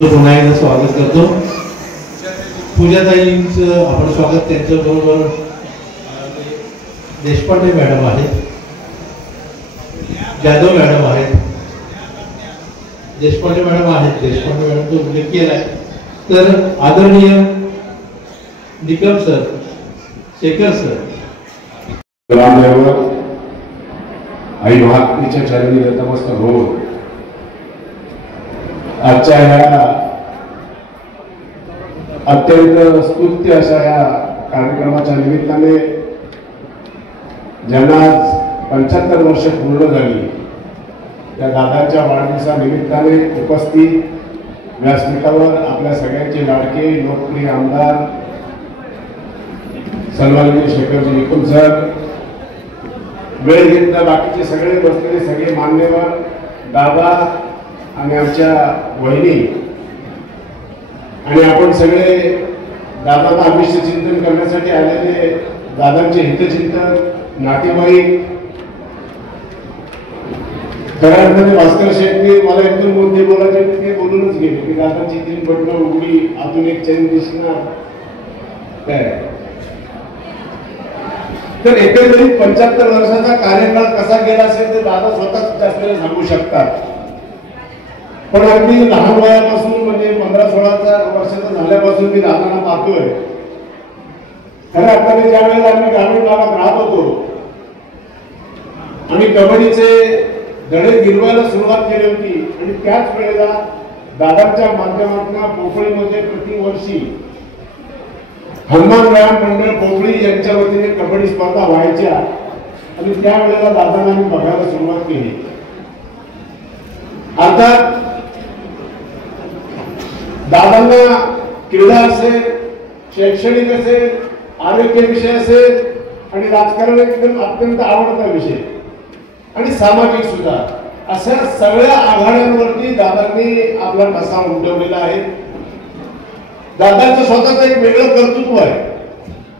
पुन्हा एकदा स्वागत करतो. पूजाताईंचं आपण स्वागत त्यांच्याबरोबर देशपांडे मॅडम आहेत, जाधव मॅडम आहेत, देशपांडे मॅडम मॅडमचा उल्लेख केला आहे. तर आदरणीय निकम सर, शेखर सर, आई महात्मीच्या चरणी नतमस्तक होऊन आजच्या ह्या अत्यंत स्तुत्य अशा ह्या कार्यक्रमाच्या निमित्ताने ज्यांना 75 वर्ष पूर्ण झाली त्या दादांच्या वाढदिवसानिमित्ताने उपस्थित व्यासपीठावर आपल्या सगळ्यांचे लाडके लोकप्रिय आमदार सन्माननीय शेखरजी निकुम सर, वेळ घेतला बाकीचे सगळे बसलेले सगळे मान्यवर दादा आणि आमच्या वहिनी आणि आपण सगळे दादांना आयुष्य चिंतन करण्यासाठी आलेले दादांचे हितचिंतक नातेवाईक. खऱ्या अर्थाने भास्कर शेट्टी मला एकदम मुद्दे बोलायचे ते बोलूनच गेले की दादांची 3 बटणं उघडी, अजून एक चैन दिसणार काय. तर एकंदरीत 75 वर्षाचा कार्यकाळ कसा गेला असेल ते दादा स्वतःच जास्त सांगू शकतात. पण अगदी लहान वयापासून म्हणजे 15-16 वर्षाचा झाल्यापासून मी दादांना पाहतोय. खऱ्या अर्थाने ज्या वेळेला आम्ही ग्रामीण भागात राहत होतो आणि कबड्डीचे धडे गिरवायला सुरुवात केली होती आणि त्याच वेळेला दादांच्या माध्यमातून पोफळीमध्ये प्रतिवर्षी हनुमान व्यायाम मंडळ पोफळी यांच्या वतीने कबड्डी स्पर्धा व्हायच्या आणि त्यावेळेला दादांना आम्ही बघायला सुरुवात केली. अर्थात दादांना क्रीडा असेल, शैक्षणिक असेल, आरोग्य विषय असेल आणि राजकारण एकदम अत्यंत आवडता विषय आणि सामाजिक सुद्धा, अशा सगळ्या आघाड्यांवरती दादांनी आपला ठसा उमटवलेला आहे. दादांचं स्वतःचं एक वेगळं कर्तृत्व आहे,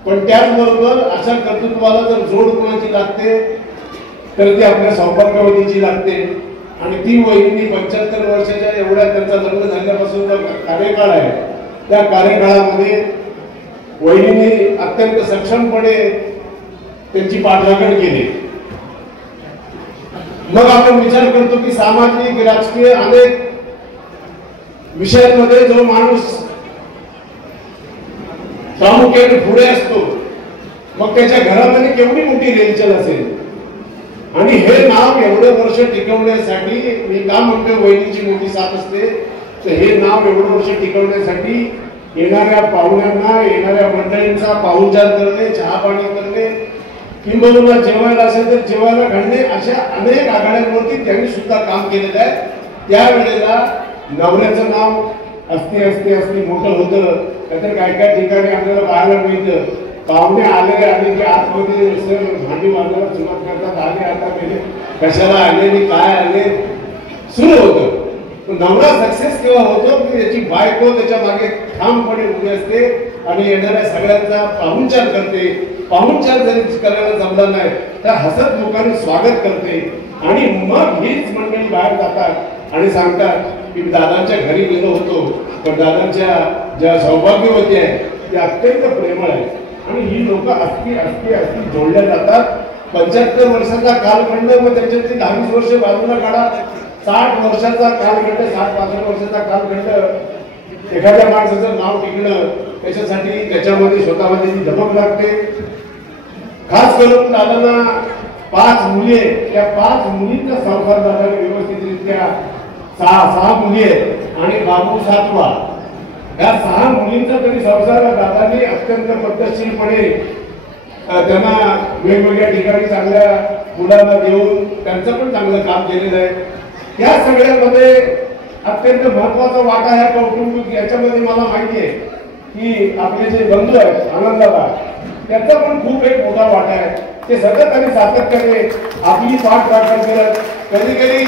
पण त्याचबरोबर अशा कर्तृत्वाला जर जोड कोणाची लागते तर ती आपल्या सौभाग्यवतीची लागते. आणि ती वहिनी 75 वर्षाच्या एवढ्या त्यांचा लग्न झाल्यापासून जो कार्यकाळ आहे त्या कार्यकाळामध्ये वहिनीने अत्यंत सक्षमपणे त्यांची पाठराखण केली. मग आपण विचार करतो की सामाजिक राजकीय अनेक विषयांमध्ये जो माणूस प्रामुख्याने पुढे असतो मग त्याच्या घरामध्ये केवढी मोठी रेलचल असेल. आणि हे नाव एवढे वर्ष टिकवण्यासाठी मी का म्हणतो वहिनीची मोठी साथ असते तर हे नाव एवढे वर्ष टिकवण्यासाठी येणाऱ्या पाहुण्यांना, येणाऱ्या मंडळींचा पाहुणचार करणे, चहा पाणी करणे, किंबहुना जेवायला असेल तर जेवायला घालणे, अशा अनेक आघाड्यांवरती त्यांनी सुद्धा काम केलेलं आहे. त्यावेळेला नवऱ्याचं नाव असते असते असते मोठं होतं. त्यातर काय काय ठिकाणी आपल्याला पाहायला मिळतं पाहुणे आले आणि ते आतमध्ये भांडी मारण्याला सुरुवात करतात, आले आता गेले, कशाला आले आणि काय आले सुरू होतं. नवरा सक्सेस केव्हा होतो की याची बायको त्याच्या मागे ठामपणे उभी असते आणि येणाऱ्या सगळ्यांचा पाहुणचार करते. पाहुणचार जरी करायला जमला नाही तर हसत मुखाने स्वागत करते आणि मग हीच मंडळी बाहेर जातात आणि सांगतात की दादांच्या घरी गेलो होतो पण दादांच्या ज्या सौभाग्यवती आहे ते अत्यंत प्रेमळ आहे. आणि ही लोक अस्थि अस्थि अस्थि जोडल्या जातात. 75 वर्षाचा कालखंड मग त्याच्यातली 10-20 वर्ष बाजूला काढा, 60 वर्षाचा कालखंड, 60-65 वर्षाचा कालखंड. एखाद्या माणसाचं नाव टिकणं त्याच्यासाठी त्याच्यामध्ये स्वतःमध्ये ती धमक लागते. खास करून दादांना 5 मुली आहेत, त्या 5 मुलींचा संसार दादाने व्यवस्थितरित्या 6 मुली आहेत आणि बाबू 7वा. या 6 मुलींचा तरी संसार दादांनी अत्यंत पद्धतशीरपणे त्यांना वेगवेगळ्या ठिकाणी चांगल्या मुलांना देऊन त्यांचं पण चांगलं काम केलेलं आहे. या सगळ्यामध्ये अत्यंत महत्वाचा वाटा ह्या कौटुंबिक याच्यामध्ये मला माहिती आहे की आपले जे बंधू आहेत आनंदाला त्याचा पण खूप एक मोठा वाटा आहे. ते सतत आणि सातत्याने आपली पाठराखण करत कधी कधी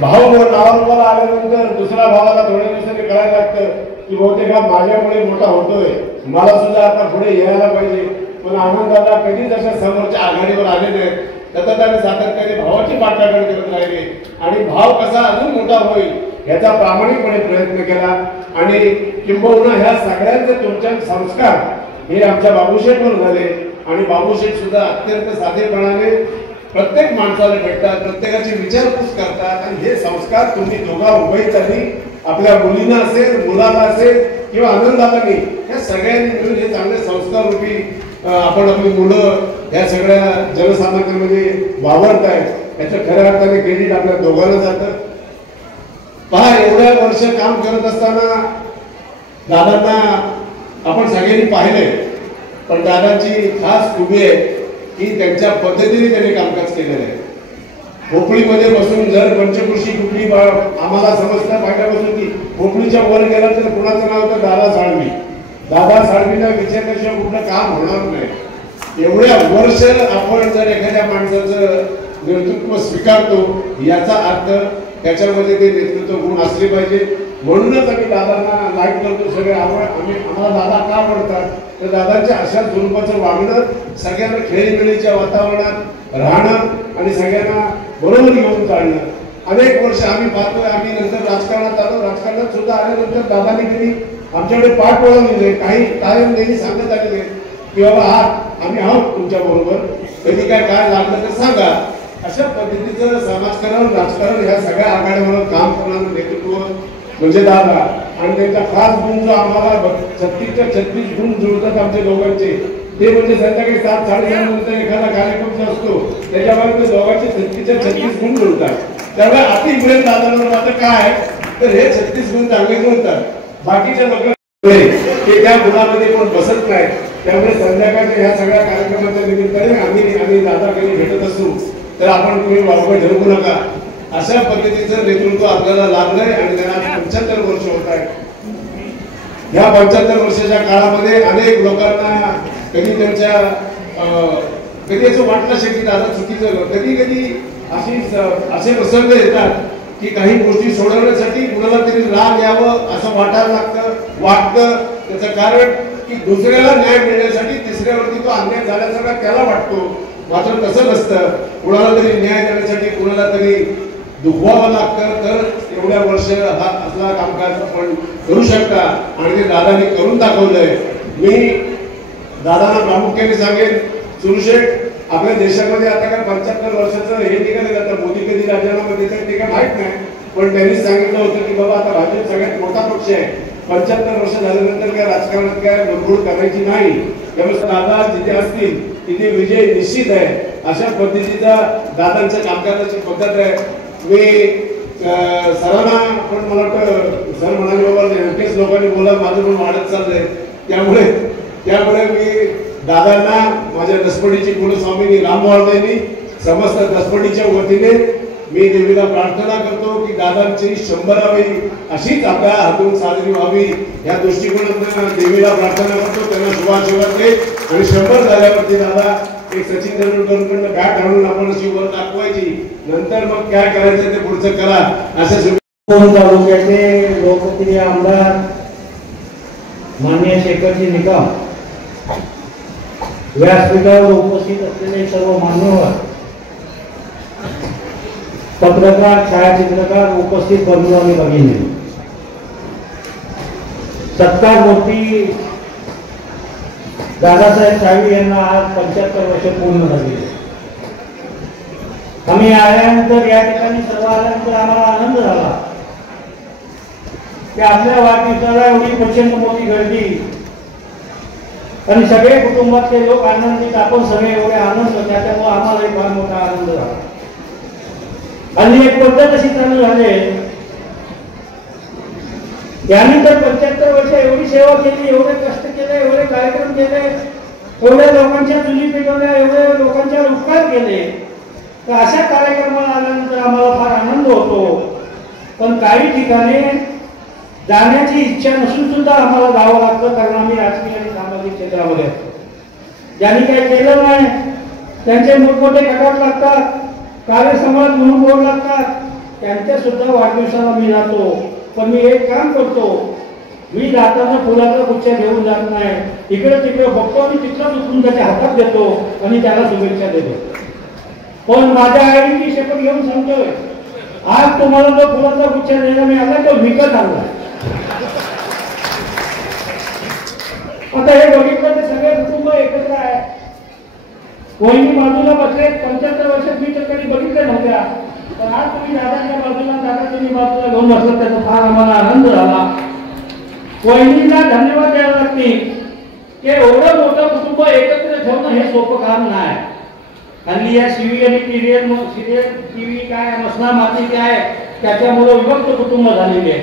भाऊ नावाला आल्यानंतर दुसऱ्या भावाला थोड्या दिवसांनी करायला लागतं की बहुतेक हा माझ्यामुळे मोठा होतोय, मला सुद्धा आता पुढे यायला पाहिजे. पण आनंदाला कधीच अशा समोरच्या आघाडीवर आले नाहीत. सतत आणि सातत्याने भावाची पाठराखण करत राहिले आणि भाव कसा अजून मोठा होईल याचा प्रामाणिकपणे प्रयत्न केला आणि किंबहुना ह्या सगळ्यांचे तुमच्या संस्कार हे आमच्या बाबूशेठवर झाले आणि बाबूशेठ सुद्धा अत्यंत साधेपणाने प्रत्येक माणसाला भेटतात, प्रत्येकाची विचारपूस करतात आणि हे संस्कार तुम्ही दोघा उभयतांनी आपल्या मुलींना असेल, मुलाला असेल किंवा आनंदालानी या सगळ्यांनी मिळून हे चांगले संस्कार रूपी आपण आपली मुलं या सगळ्या जनसामान्यांमध्ये वावरतायत याचं खऱ्या अर्थाने क्रेडिट आपल्या दोघांना जातं. पहा, एवढ्या वर्ष काम करत असताना दादांना आपण सगळ्यांनी पाहिले, पण दादांची खास खूबी आहे की त्यांच्या पद्धतीने त्यांनी कामकाज केलेलं आहे. भोपळीमध्ये बसून जर पंचकृषी कुठली आम्हाला समजता पाहिल्यापासून की भोपळीच्या वर गेला तर कुणाचं नाव होतं दादा साळवी. दादा साळवीला विचारल्याशिवाय कुठलं काम होणार नाही. एवढ्या वर्ष आपण जर एखाद्या माणसाचं नेतृत्व स्वीकारतो याचा अर्थ त्याच्यामध्ये ते नेतृत्व गुण असले पाहिजे. म्हणूनच आम्ही दादांना लाईक करतो सगळे. आम्हाला दादा का आवडतात तर दादांच्या अशा स्वरूपाचं वागणं, सगळ्यांना खेळीमेळीच्या वातावरणात राहणं आणि सगळ्यांना बरोबर घेऊन चालणं. अनेक वर्ष आम्ही पाहतोय, आम्ही नंतर राजकारणात आलो, राजकारणात सुद्धा आल्यानंतर दादाने कधी आमच्याकडे पाठ वळवलेले, काही कायम नेहमी सांगत आलेले की बाबा आम्ही आहोत तुमच्या बरोबर, कधी काय लागलं तर सांगा. अशा पद्धतीचं समाजकारण, राजकारण ह्या सगळ्या आघाड्यावर काम करणारं नेतृत्व म्हणजे दादा. आणि त्यांचा खास गुण जो आम्हाला 36 गुण जुळतात आमच्या दोघांचे, ते म्हणजे संध्याकाळी 7-7:30 नंतर एखादा कार्यक्रम जो असतो त्याच्यामध्ये दोघांचे 36 गुण जुळतात. त्यामुळे अति प्रेम दादांवर आता काय तर हे 36 गुण चांगले जुळतात. बाकीच्या लोक ते त्या गुणामध्ये पण बसत नाही. त्यामुळे संध्याकाळच्या ह्या सगळ्या कार्यक्रमाच्या निमित्ताने आम्ही दादा कधी भेटत असू तर आपण कोणी वावगं ठरवू नका. अशा पद्धतीचं नेतृत्व आपल्याला लाभलंय आणि त्यांना 75 वर्ष होत आहे. या 75 वर्षाच्या काळामध्ये अनेक लोकांना कधी त्यांच्या कधी असं वाटलं असेल की दादा चुकीचं, कधी कधी असे प्रसंग येतात की काही गोष्टी सोडवण्यासाठी कुणाला तरी राग यावं असं वाटायला वाटतं. त्याचं कारण की दुसऱ्याला न्याय मिळण्यासाठी तिसऱ्यावरती तो अन्याय झाल्यासारखा त्याला वाटतो. मात्र तसं नसतं. कुणाला तरी न्याय देण्यासाठी कुणाला तरी दुखवावं लागतं तर एवढ्या वर्ष हा असला कामकाज आपण करू शकता आणि ते दादांनी करून दाखवलंय. मी दादांना प्रामुख्याने सांगेन, सुरुशेठ आपल्या देशामध्ये आता काय 75 वर्षाचं हे निघाले जातं. मोदी कधी राजीनामा देतात ते काय माहित नाही, पण त्यांनी सांगितलं होतं की बाबा आता भाजप सगळ्यात मोठा पक्ष आहे, 75 वर्ष झाल्यानंतर काय राजकारणात काय बडबड करायची नाही. त्यामुळे दादा जिथे असतील तिथे विजय निश्चित आहे. अशा पद्धतीचा दादांच्या कामकाजाची पद्धत आहे. मी सरांना पण मला वाटतं सर म्हणाले बाबा नेमकेच लोकांनी बोला माझं पण वाढत चाललंय. त्यामुळे मी दादांना माझ्या दसपडीची कुलस्वामिनी रामवाळदेनी समस्त दसपडीच्या वतीने मी देवीला प्रार्थना करतो की दादांची 100वी अशीच आपल्या हातून साजरी व्हावी या दृष्टिकोनातून देवीला प्रार्थना करतो. त्यांना शुभाशीर्वाद दे आणि 100 झाल्यावरती दादा एक सचिन तेंडुलकरकडनं बॅट आणून आपण अशी वर दाखवायची, नंतर मग काय करायचं ते पुढचं करा. असं तालुक्याचे लोकप्रिय आमदार माननीय शेखरजी निकम, व्यासपीठावर उपस्थित असलेले सर्व मान्यवर, पत्रकार, छायाचित्रकार, उपस्थित बंधू आणि भगिनी, सत्कार मूर्ती दादासाहेब साळवी यांना आज 75 वर्ष पूर्ण झाली. आम्ही आल्यानंतर या ठिकाणी सर्व आल्यानंतर आम्हाला आनंद झाला की आपल्या वाढदिवसाला एवढी प्रचंड मोठी गर्दी आणि सगळे कुटुंबातले लोक आनंदित, आपण सगळे एवढे आनंद होता. त्यामुळे आम्हाला फार मोठा आनंद झाला. आणि एक पद्धत अशी चालू झाली, त्यानंतर 75 वर्ष एवढी सेवा केली, एवढे कष्ट केले, एवढे कार्यक्रम केले, एवढ्या लोकांच्या चुली पेटवल्या, एवढे लोकांच्यावर उपकार केले, तर अशा कार्यक्रमाला आल्यानंतर आम्हाला फार आनंद होतो. पण काही ठिकाणी जाण्याची इच्छा नसून सुद्धा आम्हाला जावं लागतं, कारण आम्ही राजकीय आणि सामाजिक क्षेत्रामध्ये असतो. ज्यांनी काही केलं नाही त्यांचे मोठमोठे कटाट लागतात, कार्यसमाज म्हणून बोर्ड लागतात, त्यांच्या सुद्धा वाढदिवसाला मी जातो. पण मी एक काम करतो, मी जाताना फुलाचा गुच्छ घेऊन जात नाही, इकडे तिकडे बघतो आणि तिथलं उचलून त्याच्या हातात देतो आणि त्याला शुभेच्छा देतो. पण माझ्या आईची शपथ घेऊन सांगतोय, आज तुम्हाला जो फुलाचा गुच्छ द्यायला मिळाला तो विकत आणला. आता हे बघितलं ते सगळे कुटुंब एकत्र आहे. वहिनी बाजूला बसले. 75 वर्षात मी तर कधी बघितले नव्हत्या, पण आज तुम्ही दादाच्या बाजूला दादा तुम्ही बाजूला घेऊन बसला त्याचा फार आम्हाला आनंद झाला. वहिनीला धन्यवाद द्यायला लागतील की एवढं मोठं कुटुंब एकत्र ठेवणं हे सोपं काम नाही. हल्ली या सीव्ही आणि सिरियल टीव्ही काय मसना माती काय त्याच्यामुळे विभक्त कुटुंब झालेली आहे.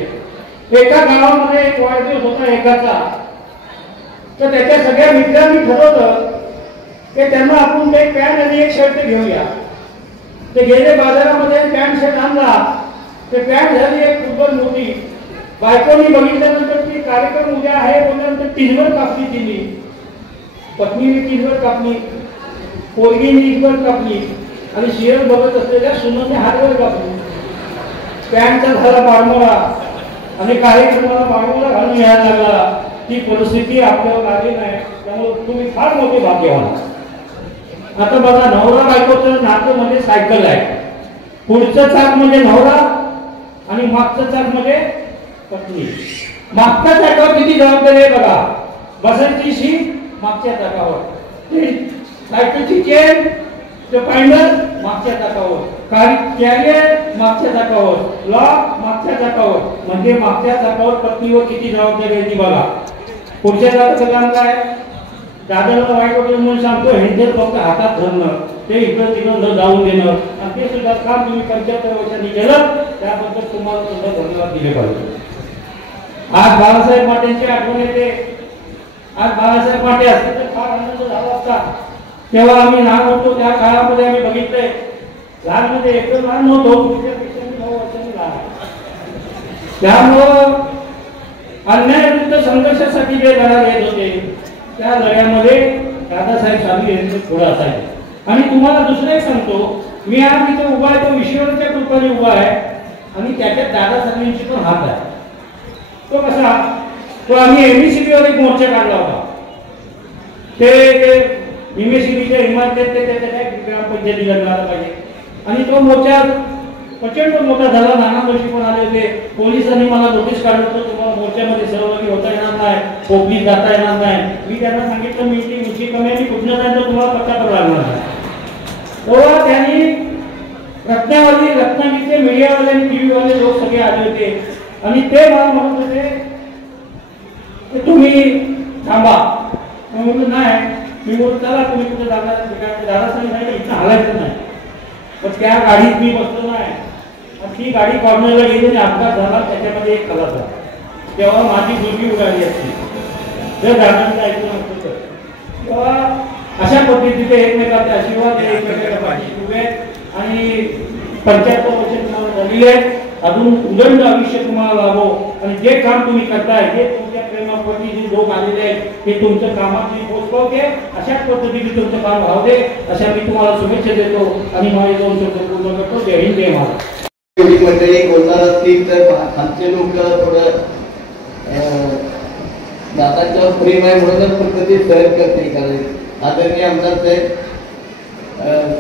एका गावामध्ये एक वाढदिवस होता एकाचा, तर त्याच्या सगळ्या मित्रांनी ठरवलं की त्यांना आपण एक पॅन्ट आणि एक शर्ट घेऊया. ते गेले बाजारामध्ये पॅन्ट शर्ट आणला. ते पॅन्ट झाली एक फुटबॉल मोठी. बायकोनी बघितल्यानंतर ती कार्यक्रम उद्या आहे बोलल्यानंतर टीनवर कापली दिली. पत्नीने टीनवर कापली, पोरगीने टीनवर कापली आणि सिरियल बघत असलेल्या सुनेने हातवर कापली. पॅन्टचा झाला बाळमोळा आणि कार्यक्रमाला बाळमोळा घालून यायला लागला. ती परिस्थिती आपल्यावर आली नाही, त्यामुळे तुम्ही फार मोठे भाग्यवान. आता बघा, नवरा बायकोचं नातं म्हणजे सायकल आहे. पुढचं चाक म्हणजे नवरा आणि मागचं चाक म्हणजे पत्नी. मागच्या चाकावर किती जबाबदारी आहे बघा. बसायची शीट मागच्या चाकावर, सायकलची चेन ते पायंडल मागच्या चाकावर, कॅरियर मागच्या चाकावर, लॉक मागच्या चाकावर. म्हणजे मागच्या चाकावर पत्नीवर किती जबाबदारी आहे ती बघा. पुढच्या चाकाचं काम काय? दादाला वाईट वाटलं म्हणून सांगतो हेंडल फक्त हातात धरणं, ते इकडं तिकडं जाऊन देणं, आणि ते सुद्धा काम तुम्ही 75 वर्षांनी केलं त्याबद्दल तुम्हाला सुद्धा धन्यवाद दिले पाहिजे. आज बाळासाहेब पाटेंची आठवण येते. आज बाळासाहेब पाटे असते तर फार आनंद झाला असता. तेव्हा आम्ही लहान होतो त्या काळामध्ये आम्ही बघितलंय. लहान म्हणजे एकदम लहान नव्हतो, 9 वर्षांनी लहान. त्यामुळं अन्यायाविरुद्ध संघर्षासाठी जे लढा घेत होते त्या लढ्यामध्ये दादासाहेब सावंत यांचं थोडं असायचं. आणि तुम्हाला दुसरं एक सांगतो, मी आज इथे उभा आहे तो ईश्वराच्या कृपेने उभा आहे आणि त्याच्यात दादासाहेबांची पण हात आहे. तो कसा? तो आम्ही एमएससीबीवर एक मोर्चा काढला होता. ते एमएससीबीच्या इमारतीत ते त्याच्या ग्रामपंचायतीला मिळाला पाहिजे. आणि तो मोर्चा प्रचंड मोठा झाला. नाना जोशी पण आले होते. पोलिसांनी मला नोटीस काढलं होतं, तुम्हाला मोर्चामध्ये सहभागी होता येणार नाही, पोपलीत जाता येणार नाही. मी त्यांना सांगितलं मी ती उंची कमी आणि कुठनं जायचं तुम्हाला पत्ता करावा लागणार नाही. तेव्हा त्यांनी रत्नागिरीचे मीडियावाले आणि टीव्हीवाले लोक सगळे आले होते आणि ते मला म्हणत होते की तुम्ही थांबा. मी म्हटलं नाही. मी बोलतो चला तुम्ही कुठे जाणार? दादासाहेब नाही इथं हलायचं नाही. पण त्या गाडीत मी बसलो नाही. ती गाडी कॉर्नरला गेली आणि अपघात झाला. त्याच्यामध्ये एक खलास झाला. तेव्हा माझी मुलगी उडाली असती जर दादांचं ऐकून असतं तर. तेव्हा अशा पद्धतीचे एकमेकांचे आशीर्वाद एकमेकांच्या पाठीशी उभे आहेत आणि 75 वर्ष तुम्हाला झालेली आहेत. अजून उदंड आयुष्य तुम्हाला लाभो आणि जे काम तुम्ही करताय हे तुमच्या प्रेमाप्रती जे लोक आलेले आहेत ते तुमचं कामात पोचवते. अशाच पद्धतीने तुमचं काम व्हावं दे अशा मी तुम्हाला शुभेच्छा देतो आणि माझे 2 शब्द पूर्ण करतो. जय हिंद, जय महाराष्ट्र. मंडळी बोलणार असतील तर आमचे लोक थोडं दादांच्यावर प्रेम आहे म्हणूनच फक्त ते सहन करते. कारण आदरणीय आमदार साहेब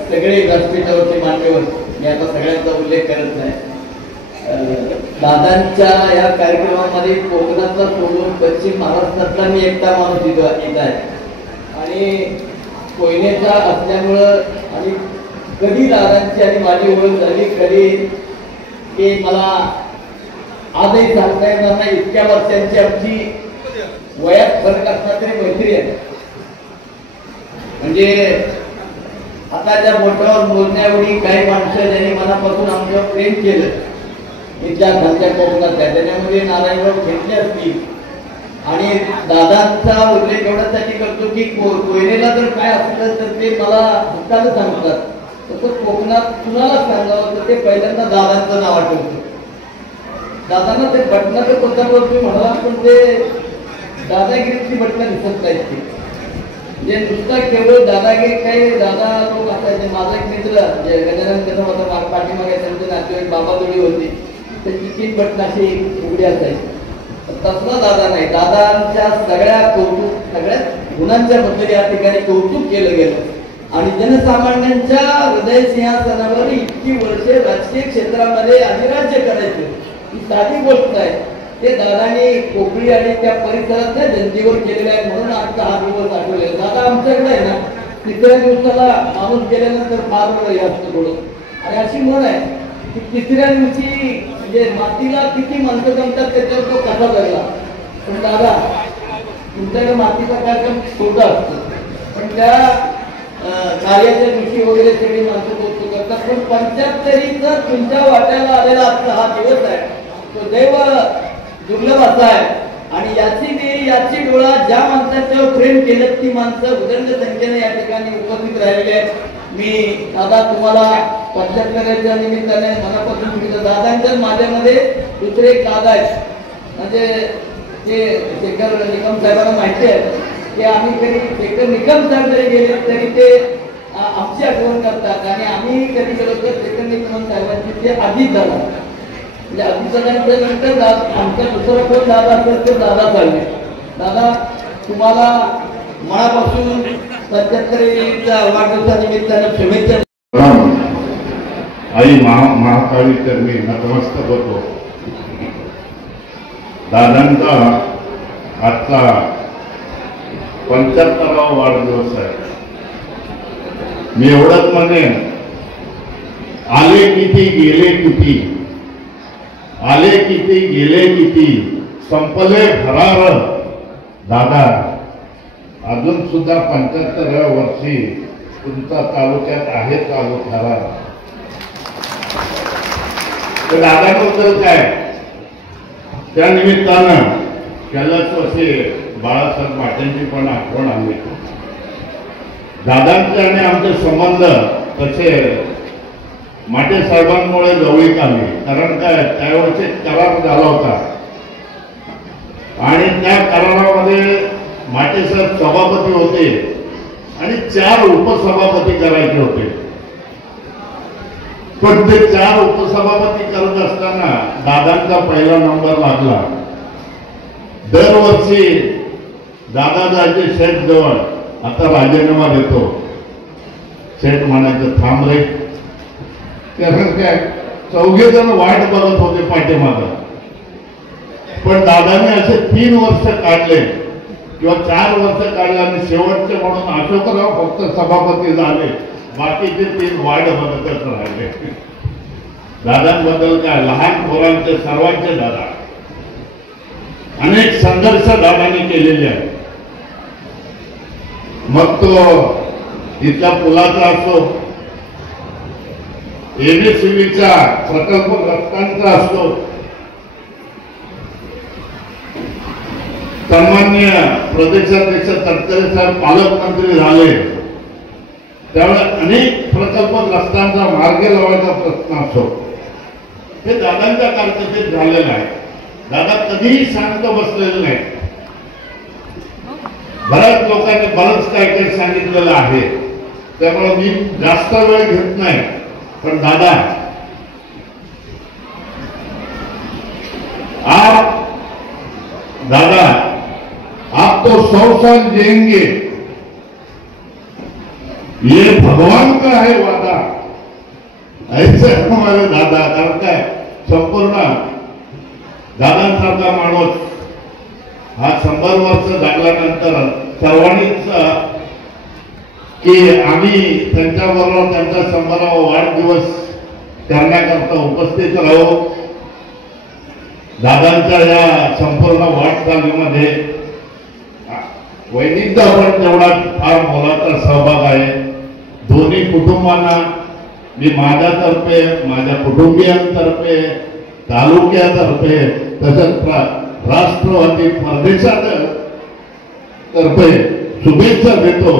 सगळे व्यासपीठावरचे मान्यवर, मी आता सगळ्यांचा उल्लेख करत नाही. दादांच्या या कार्यक्रमामध्ये कोकणातला सोडून पश्चिम महाराष्ट्रातला मी एकटा माणूस येत आहे आणि कोयनेचा असल्यामुळं आणि कधी दादांची आणि माझी ओळख झाली कधी की मला आजही सांगता येणार नाही. इतक्या वर्षांची आमची वयात फरक असला तरी मैत्री आहे. म्हणजे आता त्या मोठ्यावर बोलण्यावेळी काही माणसं ज्यांनी मनापासून आमच्यावर प्रेम केलं इथल्या खालच्या कोकणातल्या त्याच्यामध्ये नारायणराव घेतले असतील. आणि दादांचा उल्लेख एवढ्यासाठी करतो की कोयनेला जर काय असलं तर ते मला हक्कानं सांगतात. तसं कोकणात कुणाला सांगावं तर ते पहिल्यांदा दादांचं नाव आठवतं. दादांना ते बटनाचं पद्धत तुम्ही म्हणाला पण ते दादागिरीची बटणं दिसत नाहीत. ते म्हणजे नुसता केवळ दादागिरी काही दादा लोक असायचे. माझा एक मित्र गजानन कदम होता पाठीमागे त्यांचे नातेवाईक बाबा जोडी होती. त्याची 3 बटणं अशी उघडी असायची. तसला दादा नाही. दादांच्या सगळ्या गुणांच्या बद्दल या ठिकाणी कौतुक केलं गेलं आणि जनसामान्यांच्या हृदय सिंहासनावर इतकी वर्षे राजकीय क्षेत्रामध्ये अधिराज्य करायचे ही साधी गोष्ट आहे. ते दादानी कोकळी आणि त्या परिसरातल्या जनतेवर केलेले आहे म्हणून आजचा हा दिवस आठवले. दादा आमच्याकडे आहे ना 3ऱ्या दिवसाला माणूस गेल्यानंतर फार हे असतं थोडं. आणि अशी म्हण आहे की 3ऱ्या दिवशी म्हणजे मातीला किती माणसं जमतात त्याच्यावर तो कसा जगला. पण दादा तुमच्याकडे मातीचा कार्यक्रम छोटा असतो पण त्या कार्याच्या दिवशी वगैरे सगळी माणसं कौतुक करतात. पण 75चा तुमच्या वाट्याला आलेला आजचा हा दिवस आहे तो दैव दुर्लभ असा आहे. आणि याची डोळा ज्या माणसाच्यावर प्रेम केलं ती माणसं उदंड संख्येने या ठिकाणी उपस्थित राहिलेली आहेत. मी दादा तुम्हाला 75च्या निमित्ताने मनापासून सांगितलं. दादांच्या माझ्यामध्ये दुसरे एक दादा आहेत म्हणजे ते शेखर निकम साहेबांना माहिती आहे की आम्ही कधी शेखर निकम साहेब जरी गेले तरी ते आमची आठवण करतात. आणि आम्ही कधी गेलो तर शेखर निकम साहेबांची ते आधीच झाला म्हणजे अभिषेकांच्या नंतर आमचा दुसरा कोण दादा असेल तो दादा चालले. दादा तुम्हाला मनापासून 75च्या वाढदिवसानिमित्ताने शुभेच्छा. आई महाकाळी तर मी नतमस्तक होतो. दादांचा आजचा 75वा वाढदिवस आहे. मी एवढंच म्हणेन आले किती गेले किती आले किती गेले किती संपले भरार दादा अजून सुद्धा 75व्या वर्षी तुमचा तालुक्यात आहे चालू खरा. तर दादाबद्दल काय त्या निमित्तानं कैलास वर्षी बाळासाहेब माटेंची पण आठवण आली. दादांचे आणि आमचे संबंध तसे माटे साहेबांमुळे जवळीक आली. कारण काय त्यावेळेस करार झाला होता आणि त्या करारामध्ये माटे साहेब सभापती होते आणि 4 उपसभापती करायचे होते. पण ते 4 उपसभापती करत असताना दादांचा पहिला नंबर लागला. दरवर्षी दादा जायचे शेठ जवळ आता राजीनामा देतो. शेठ म्हणायचं थांब रे. कारण काय 4घे जण वाट बघत होते पाठीमागं. पण दादाने असे 3 वर्ष काढले किंवा 4 वर्ष काढले आणि शेवटचे म्हणून अशोकराव फक्त सभापती झाले. बाकीचे 3 वाट बघतच राहिले. दादांबद्दल काय लहान पोरांचे सर्वांचे दादा अनेक संघर्ष दादाने केलेले आहेत. मग तो इथल्या पुलाचा असो एमएससीबीचा प्रकल्पग्रस्तांचा असतो. सन्माननीय प्रदेशाध्यक्ष तटकरे साहेब पालकमंत्री झाले त्यावेळेस अनेक प्रकल्पग्रस्तांचा मार्ग लावायचा प्रश्न असतो. हे दादांच्या कारकिर्दीत झालेलं आहे. दादा कधीही शांत बसलेले नाही. बऱ्याच लोकांनी बरंच काय काही सांगितलेलं आहे त्यामुळे मी जास्त वेळ घेत नाही. पण दादा आप तो 100 साल जिएंगे ये भगवान का है वादा ऐसे हमारे दादा. कारण काय संपूर्ण दादांसारखा माणूस हा 100 वर्ष जगल्यानंतर सर्वांनीच की आम्ही त्यांच्याबरोबर त्यांचा 100वा वाढदिवस करण्याकरता उपस्थित राहू. दादांच्या या संपूर्ण वाटचालीमध्ये वैनिकचा पण तेवढा फार मोलाचा सहभाग आहे. दोन्ही कुटुंबांना मी माझ्यातर्फे माझ्या कुटुंबियांतर्फे तालुक्यातर्फे तसंच राष्ट्रवादी प्रदेशात तर्फे शुभेच्छा देतो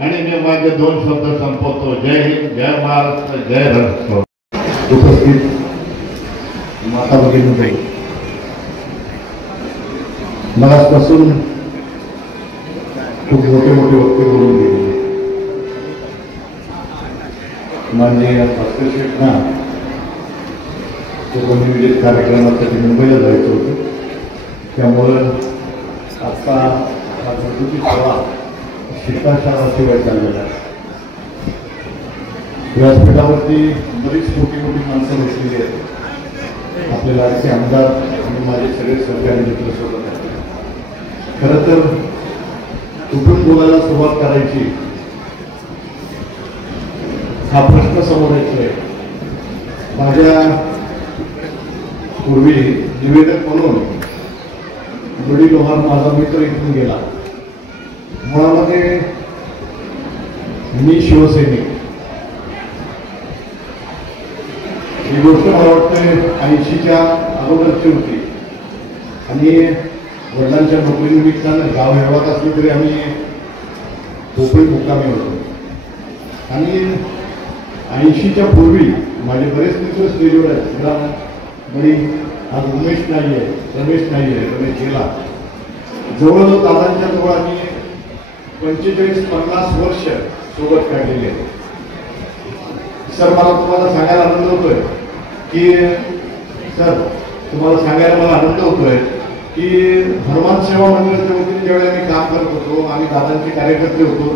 आणि मी माझे 2 शब्द संपवतो. जय हिंद, जय महाराष्ट्र, जय राष्ट्र. उपस्थित माता भगिनी मगासपासून खूप मोठे मोठे वक्ते बोलून गेले. माननीय भास्कर शेठना नियोजित कार्यक्रमासाठी मुंबईला जायचं होतं त्यामुळं आता घरगुती सेवा शिक्षणाशिवाय चाललेला आहे. व्यासपीठावरती बरीच मोठी मोठी माणसं बसलेली आहेत. आपले लाडके आमदार आणि माझे सगळे सहकारी मित्र सोबत आहेत. खरं तर कुठून बोलायला सुरुवात करायची हा प्रश्न समोर येतोय. माझ्या पूर्वी निवेदक म्हणून बडी लोहार माझा मित्र इथून गेला. मुळामध्ये मी शिवसैनिक ही गोष्ट मला वाटतं 80च्या अगोदरची होती आणि वडिलांच्या नोकरीनिमित्तानं गाव हेळवात असले तरी आम्ही कोकणी मुक्कामी होतो. आणि 80च्या पूर्वी माझे बरेच मित्र स्टेजवर आहेत. बडी आज उमेश नाही आहे, रमेश नाही आहे, रमेश गेला. जवळजवळ दादांच्या जवळ आम्ही 45-50 वर्ष सोबत काढलेली आहे. सर मला तुम्हाला सांगायला आनंद होतोय की मला आनंद होतोय की हनुमान सेवा मंडळाच्या वतीने ज्यावेळी आम्ही काम करत होतो, आम्ही दादांचे कार्यकर्ते होतो,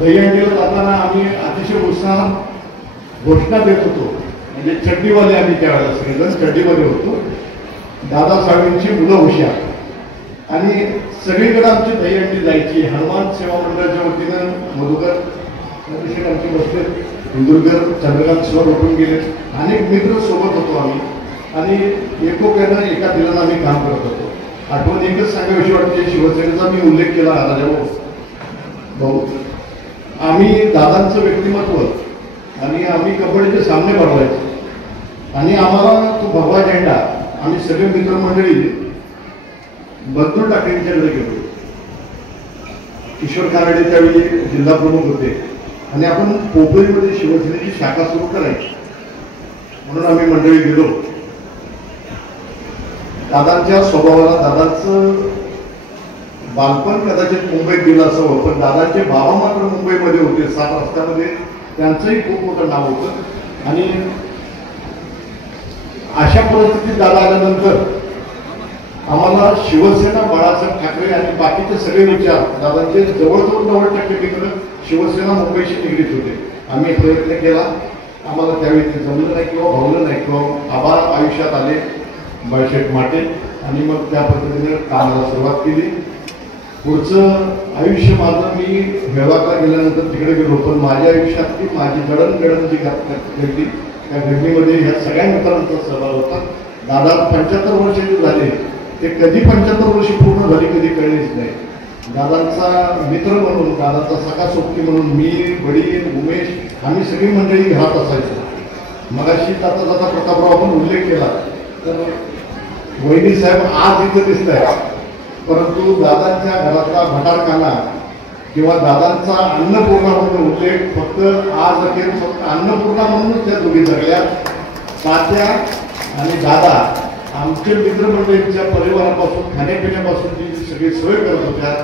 दहीहंडीला जाताना आम्ही अतिशय उत्साहात घोषणा देत होतो. म्हणजे चड्डीवाले आम्ही त्यावेळेला सगळेजण चड्डीमध्ये होतो. दादासाहेबांची मुलं हुशार आणि सगळीकडे आमची दहीहंडी जायची. हनुमान सेवा मंडळाच्या वतीनं मधुकर आमचे बसले, इंदुरकर, चंद्रकांत सर उठून गेले, अनेक मित्र सोबत होतो आम्ही आणि एकोप्यानं एका दिलानं आम्ही काम करत होतो. आठवण एकच सांगावीशी वाटते, शिवसेनेचा मी उल्लेख केला राजा भाऊ. आम्ही दादांचं व्यक्तिमत्व आणि आम्ही कबड्डीचे सामने बनवायचे आणि आम्हाला तो भगवा झेंडा आम्ही सगळे मित्रमंडळी बंधू टाकळींच्याकडे गेलो. किशोर काराडे त्यावेळी जिल्हा प्रमुख होते आणि आपण पोपरीमध्ये शिवसेनेची शाखा सुरू करायची म्हणून आम्ही मंडळी गेलो. दादांच्या स्वभावाला दादांचं बालपण कदाचित मुंबईत गेलं असावं, पण दादांचे बाबा मात्र मुंबईमध्ये होते. 7 रस्त्यामध्ये त्यांचंही खूप मोठं नाव होतं. आणि अशा परिस्थितीत दादा आल्यानंतर आम्हाला शिवसेना, बाळासाहेब ठाकरे आणि बाकीचे सगळे विचार दादांचे जवळजवळ 90% मित्र शिवसेना मुंबईशी निगडीत होते. आम्ही प्रयत्न केला, आम्हाला त्यावेळी ते जमलं नाही किंवा भावलं नाही किंवा आबा आयुष्यात आले बाळशेठ माटे आणि मग त्या पद्धतीने कामाला सुरुवात केली. पुढचं आयुष्य माझं मी हेळवाकला गेल्यानंतर तिकडे गेलो, पण माझ्या आयुष्यातली माझी जडणघडण जी घडली त्या घडणीमध्ये ह्या सगळ्या मित्रांचा सहभाग होता. दादा 75 वर्षाचे झाले, ते कधी 75 वर्ष पूर्ण झाली कधी कळलेच नाही. दादांचा मित्र म्हणून, दादाचा सखा सोबती म्हणून मी, बडी, उमेश आम्ही सगळी मंडळी घरात असायचो. मगाशी जाता जाता प्रतापराव आपण उल्लेख केला तर वहिनी साहेब आज इथं दिसत आहे, परंतु दादांच्या घरातला भटारखाना किंवा दादांचा अन्नपूर्णा म्हणून उल्लेख फक्त आज अखेर फक्त अन्नपूर्णा म्हणूनच त्या दोघी जगल्या. तात्या आणि दादा आमचे मित्रमंडळींच्या परिवारापासून खाण्यापिण्यापासून जी सगळी सोय करत होत्या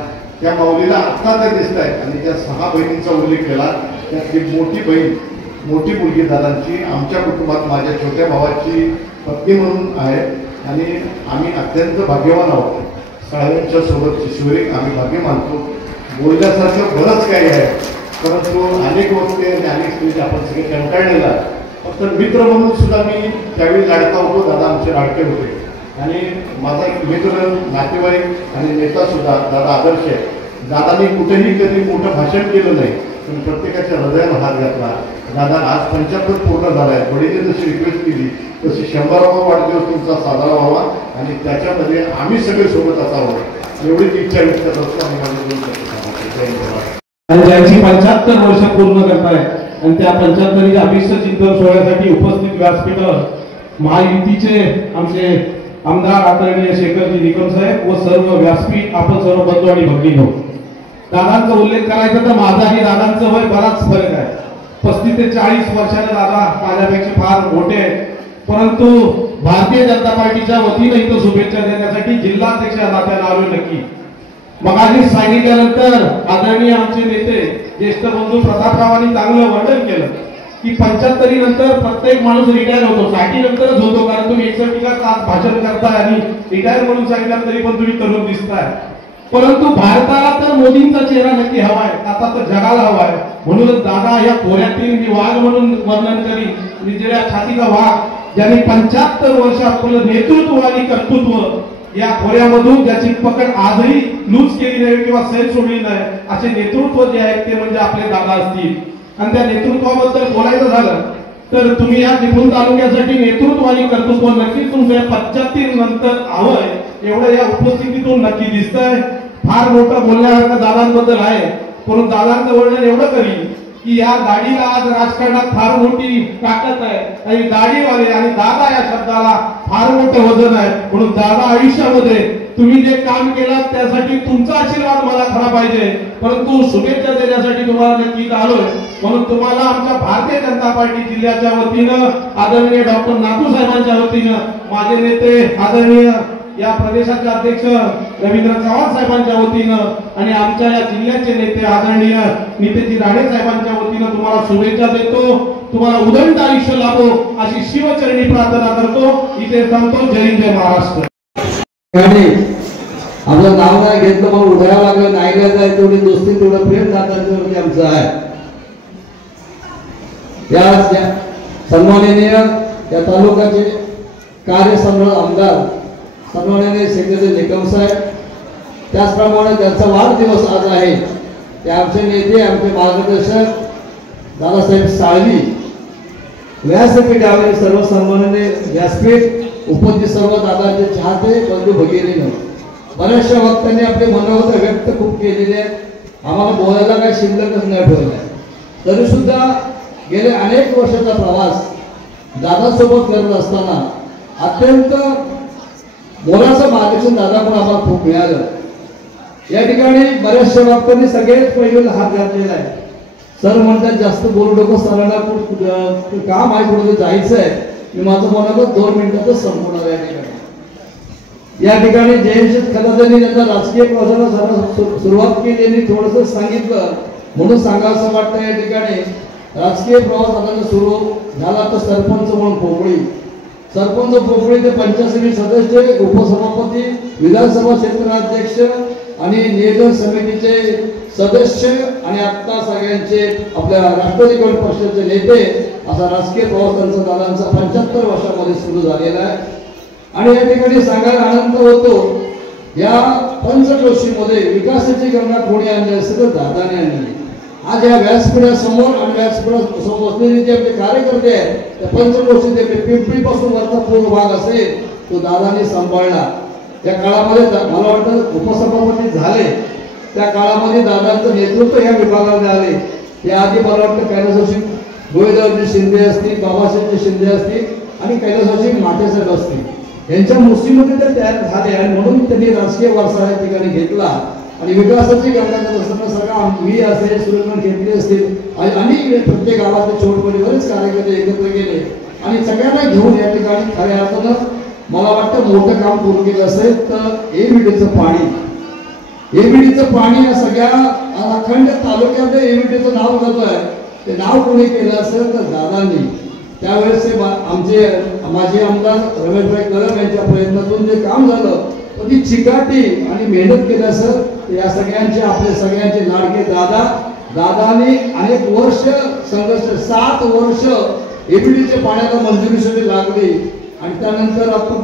त्या माऊलीला आत्ता त्या दिसत आहेत. आणि त्या 6 बहिणींचा उल्लेख केला, त्यातली मोठी बहीण, मोठी मुलगी दादांची आमच्या कुटुंबात माझ्या छोट्या भावाची पत्नी म्हणून आहे आणि आम्ही अत्यंत भाग्यवान आहोत. सगळ्यांच्या सोबत शिवरी आम्ही भाग्य मानतो. बोलण्यासारखं बरंच काही आहे, परंतु अनेक वक्ते आणि अनेक स्टेज आपण सगळे कंटाळलेला. फक्त मित्र म्हणून सुद्धा मी त्यावेळी लाडका होतो. दादा आमचे लाडके होते आणि माझा एक मित्र, नातेवाईक आणि नेता सुद्धा दादा आदर्श आहे. दादांनी कुठेही कधी मोठं भाषण केलं नाही, पण प्रत्येकाच्या हृदयाला हात घातला. दादा आज 75 पूर्ण झाला आहे. वडीलने जशी रिक्वेस्ट केली तशी 100वा वाढदिवस तुमचा साजरा व्हावा आणि त्याच्यामध्ये आम्ही सगळे सोबत असावं एवढीच इच्छा व्यक्त करतो. आणि ज्यांची 75 वर्ष पूर्ण करताय आणि त्या 75 अभिष्ट चिंतन सोहळ्यासाठी उपस्थित व्यासपीठावर महायुतीचे आमचे आमदार आदरणीय शेखरजी निकम साहेब व सर्व व्यासपीठ, आपण सर्व बंधू आणि भगिनी. दादांचा उल्लेख करायचा तर माझा आणि दादांचं वय बराच फरक आहे. 35 ते 40 वर्षाने दादा माझ्यापेक्षा फार मोठे आहेत, परंतु भारतीय जनता पार्टीच्या वतीने इथं शुभेच्छा देण्यासाठी जिल्हाध्यक्ष नात्याने आलो नक्की. मग आधी सांगितल्यानंतर आदरणीय आमचे नेते ज्येष्ठ बंधू प्रतापरावांनी चांगलं वर्णन केलं की 75 नंतर प्रत्येक माणूस रिटायर होतो. 60 नंतरच होतो, कारण तुम्ही 61 भाषण करताय आणि रिटायर म्हणून सांगितलं तरी पण तुम्ही तरुण दिसताय. परंतु भारताला तर मोदींचा चेहरा नक्की हवाय, आता तर जगाला हवाय. म्हणूनच दादा या खोऱ्यातील मी वाघ म्हणून वर्णन करीन, निजळ्या छातीचा वाघ, ज्यांनी 75 वर्ष आपलं नेतृत्व आणि कर्तृत्व या खोऱ्यामधून ज्याची पकड आजही लूज केली नाही किंवा सैल सोडली नाही, असे नेतृत्व जे आहेत ते म्हणजे आपले दादा असतील. आणि त्या नेतृत्वाबद्दल बोलायचं झालं तर तुम्ही या चिपळूण तालुक्यासाठी नेतृत्व आणि कर्तृत्व नक्कीच तुमच्या 75 नंतर हवंय एवढं या उपस्थितीतून नक्की दिसतंय. फार मोठं बोलण्यासारखं दादांबद्दल आहे, परंतु दादांचं वर्णन एवढं करीन की या दाढीला आज राजकारणात फार मोठी ताकद आहे आणि दाढीवाले आणि दादा या शब्दाला फार मोठं वजन आहे. म्हणून दादा आयुष्यामध्ये तुम्ही जे काम केलं त्यासाठी तुमचा आशीर्वाद मला खरा पाहिजे, परंतु शुभेच्छा देण्यासाठी तुम्हाला नक्कीच आलोय. म्हणून तुम्हाला आमच्या भारतीय जनता पार्टी जिल्ह्याच्या वतीनं आदरणीय डॉक्टर नातू साहेबांच्या वतीनं, माझे नेते आदरणीय या प्रदेशाचे अध्यक्ष रवींद्र चव्हाण साहेबांच्या वतीनं आणि आमच्या या जिल्ह्याचे नेते आदरणीय नितेशजी राणे साहेबांच्या वतीनं तुम्हाला शुभेच्छा देतो. तुम्हाला उदंड आयुष्य लाभो अशी शिवचरणी प्रार्थना करतो. इथे थांबतो. जय हिंद, जय महाराष्ट्र. आपलं नाव नाही घेतलं मग उठायला लागलं, नाही घ्यायचं आहे तेवढी दोस्ती तेवढं प्रेम दादांच्यावरती आमचं आहे. या सन्माननीय या तालुक्याचे कार्यसम्राट आमदार सन्माननीय शेखर निकम साहेब, त्याचप्रमाणे त्यांचा वाढदिवस आज आहे ते आमचे नेते आमचे मार्गदर्शक दादासाहेब साळवी, व्यासपीठ आम्ही सर्व सन्माननीय व्यासपीठ उपस्थित सर्व दादांचे चाहते बंधू भगिनीनं बऱ्याचशा वक्त्यांनी आपले मनोगत व्यक्त खूप केलेले आहेत. आम्हाला बोलायला काही शिल्लकच नाही ठेवलं, तरी सुद्धा गेले अनेक वर्षाचा प्रवास दादासोबत करत असताना अत्यंत मोलाचं मार्गदर्शन दादाकडून आम्हाला खूप मिळालं. या ठिकाणी बऱ्याचशा वक्त्यांनी सगळ्यात पहिल्यांदा हात घातलेला आहे. सर म्हणतात जास्त बोलू नको, सरांना काम आहे कुठे जायचं आहे. मी माझं मनोगत 2 मिनिटातच संपवणार या ठिकाणी जयंत खदादांनी त्यांचा राजकीय प्रवासाला सुरुवात केली आणि थोडंसं सांगितलं म्हणून सांगावं असं वाटतं. या ठिकाणी राजकीय प्रवास आता सुरू झाला तर सरपंच म्हणून पोकळी, सरपंच पोकळी ते पंचायत समिती सदस्य, उपसभापती, विधानसभा क्षेत्राध्यक्ष आणि नियोजन समितीचे सदस्य आणि आता सगळ्यांचे आपल्या राष्ट्रवादी काँग्रेस पक्षाचे नेते असा राजकीय प्रवास त्यांचा दादांचा 75 वर्षामध्ये सुरू झालेला आहे. आणि या ठिकाणी सांगायला आनंद होतो या पंचक्रोशीमध्ये विकासाची गंगा कोणी आणली असेल तर दादाने आणली. आज या व्यासपीठासमोर आणि व्यासपीठासमोर बसलेले जे आपले कार्यकर्ते आहेत त्या पंचक्रोशीचे पिंपरी पासून वरचा पूर्ण भाग असेल तो दादाने सांभाळला. त्या काळामध्ये मला वाटतं उपसभापती झाले त्या काळामध्ये दादांचं नेतृत्व या विभागामध्ये आले. याआधी मला वाटतं कैलासवासी गोविंदरावजी शिंदे असतील, बाबासाहेब शिंदे असतील आणि कैलासवासी माटेसाहेब असतील यांच्या मुस्लिममध्ये ते तयार झाले आणि म्हणून त्यांनी राजकीय वारसा या ठिकाणी घेतला आणि विकासाची गंगा असताना सगळा मी असेल सुरेंद्र घेतले असतील आणि प्रत्येक गावातले छोटपणी बरेच कार्यकर्ते एकत्र गेले आणि सगळ्यांना घेऊन या ठिकाणी खऱ्या अर्थानं मला वाटतं मोठं काम पूर्ण केलं असेल तर एबीडीचं पाणी या सगळ्या अखंड तालुक्यामध्ये एबीडीचं नाव करतोय. ते नाव कोणी केलं असेल तर दादांनी. त्यावेळेस आमचे माजी आमदार रमेशभाई कदम यांच्या प्रयत्नातून जे काम झालं तर ती चिकाटी आणि मेहनत केली असेल या सगळ्यांचे आपले सगळ्यांचे लाडके दादानी अनेक वर्ष संघर्ष 7 वर्ष एबीडीच्या पाण्याला मंजुरीसाठी लागली आणि त्यानंतर आपण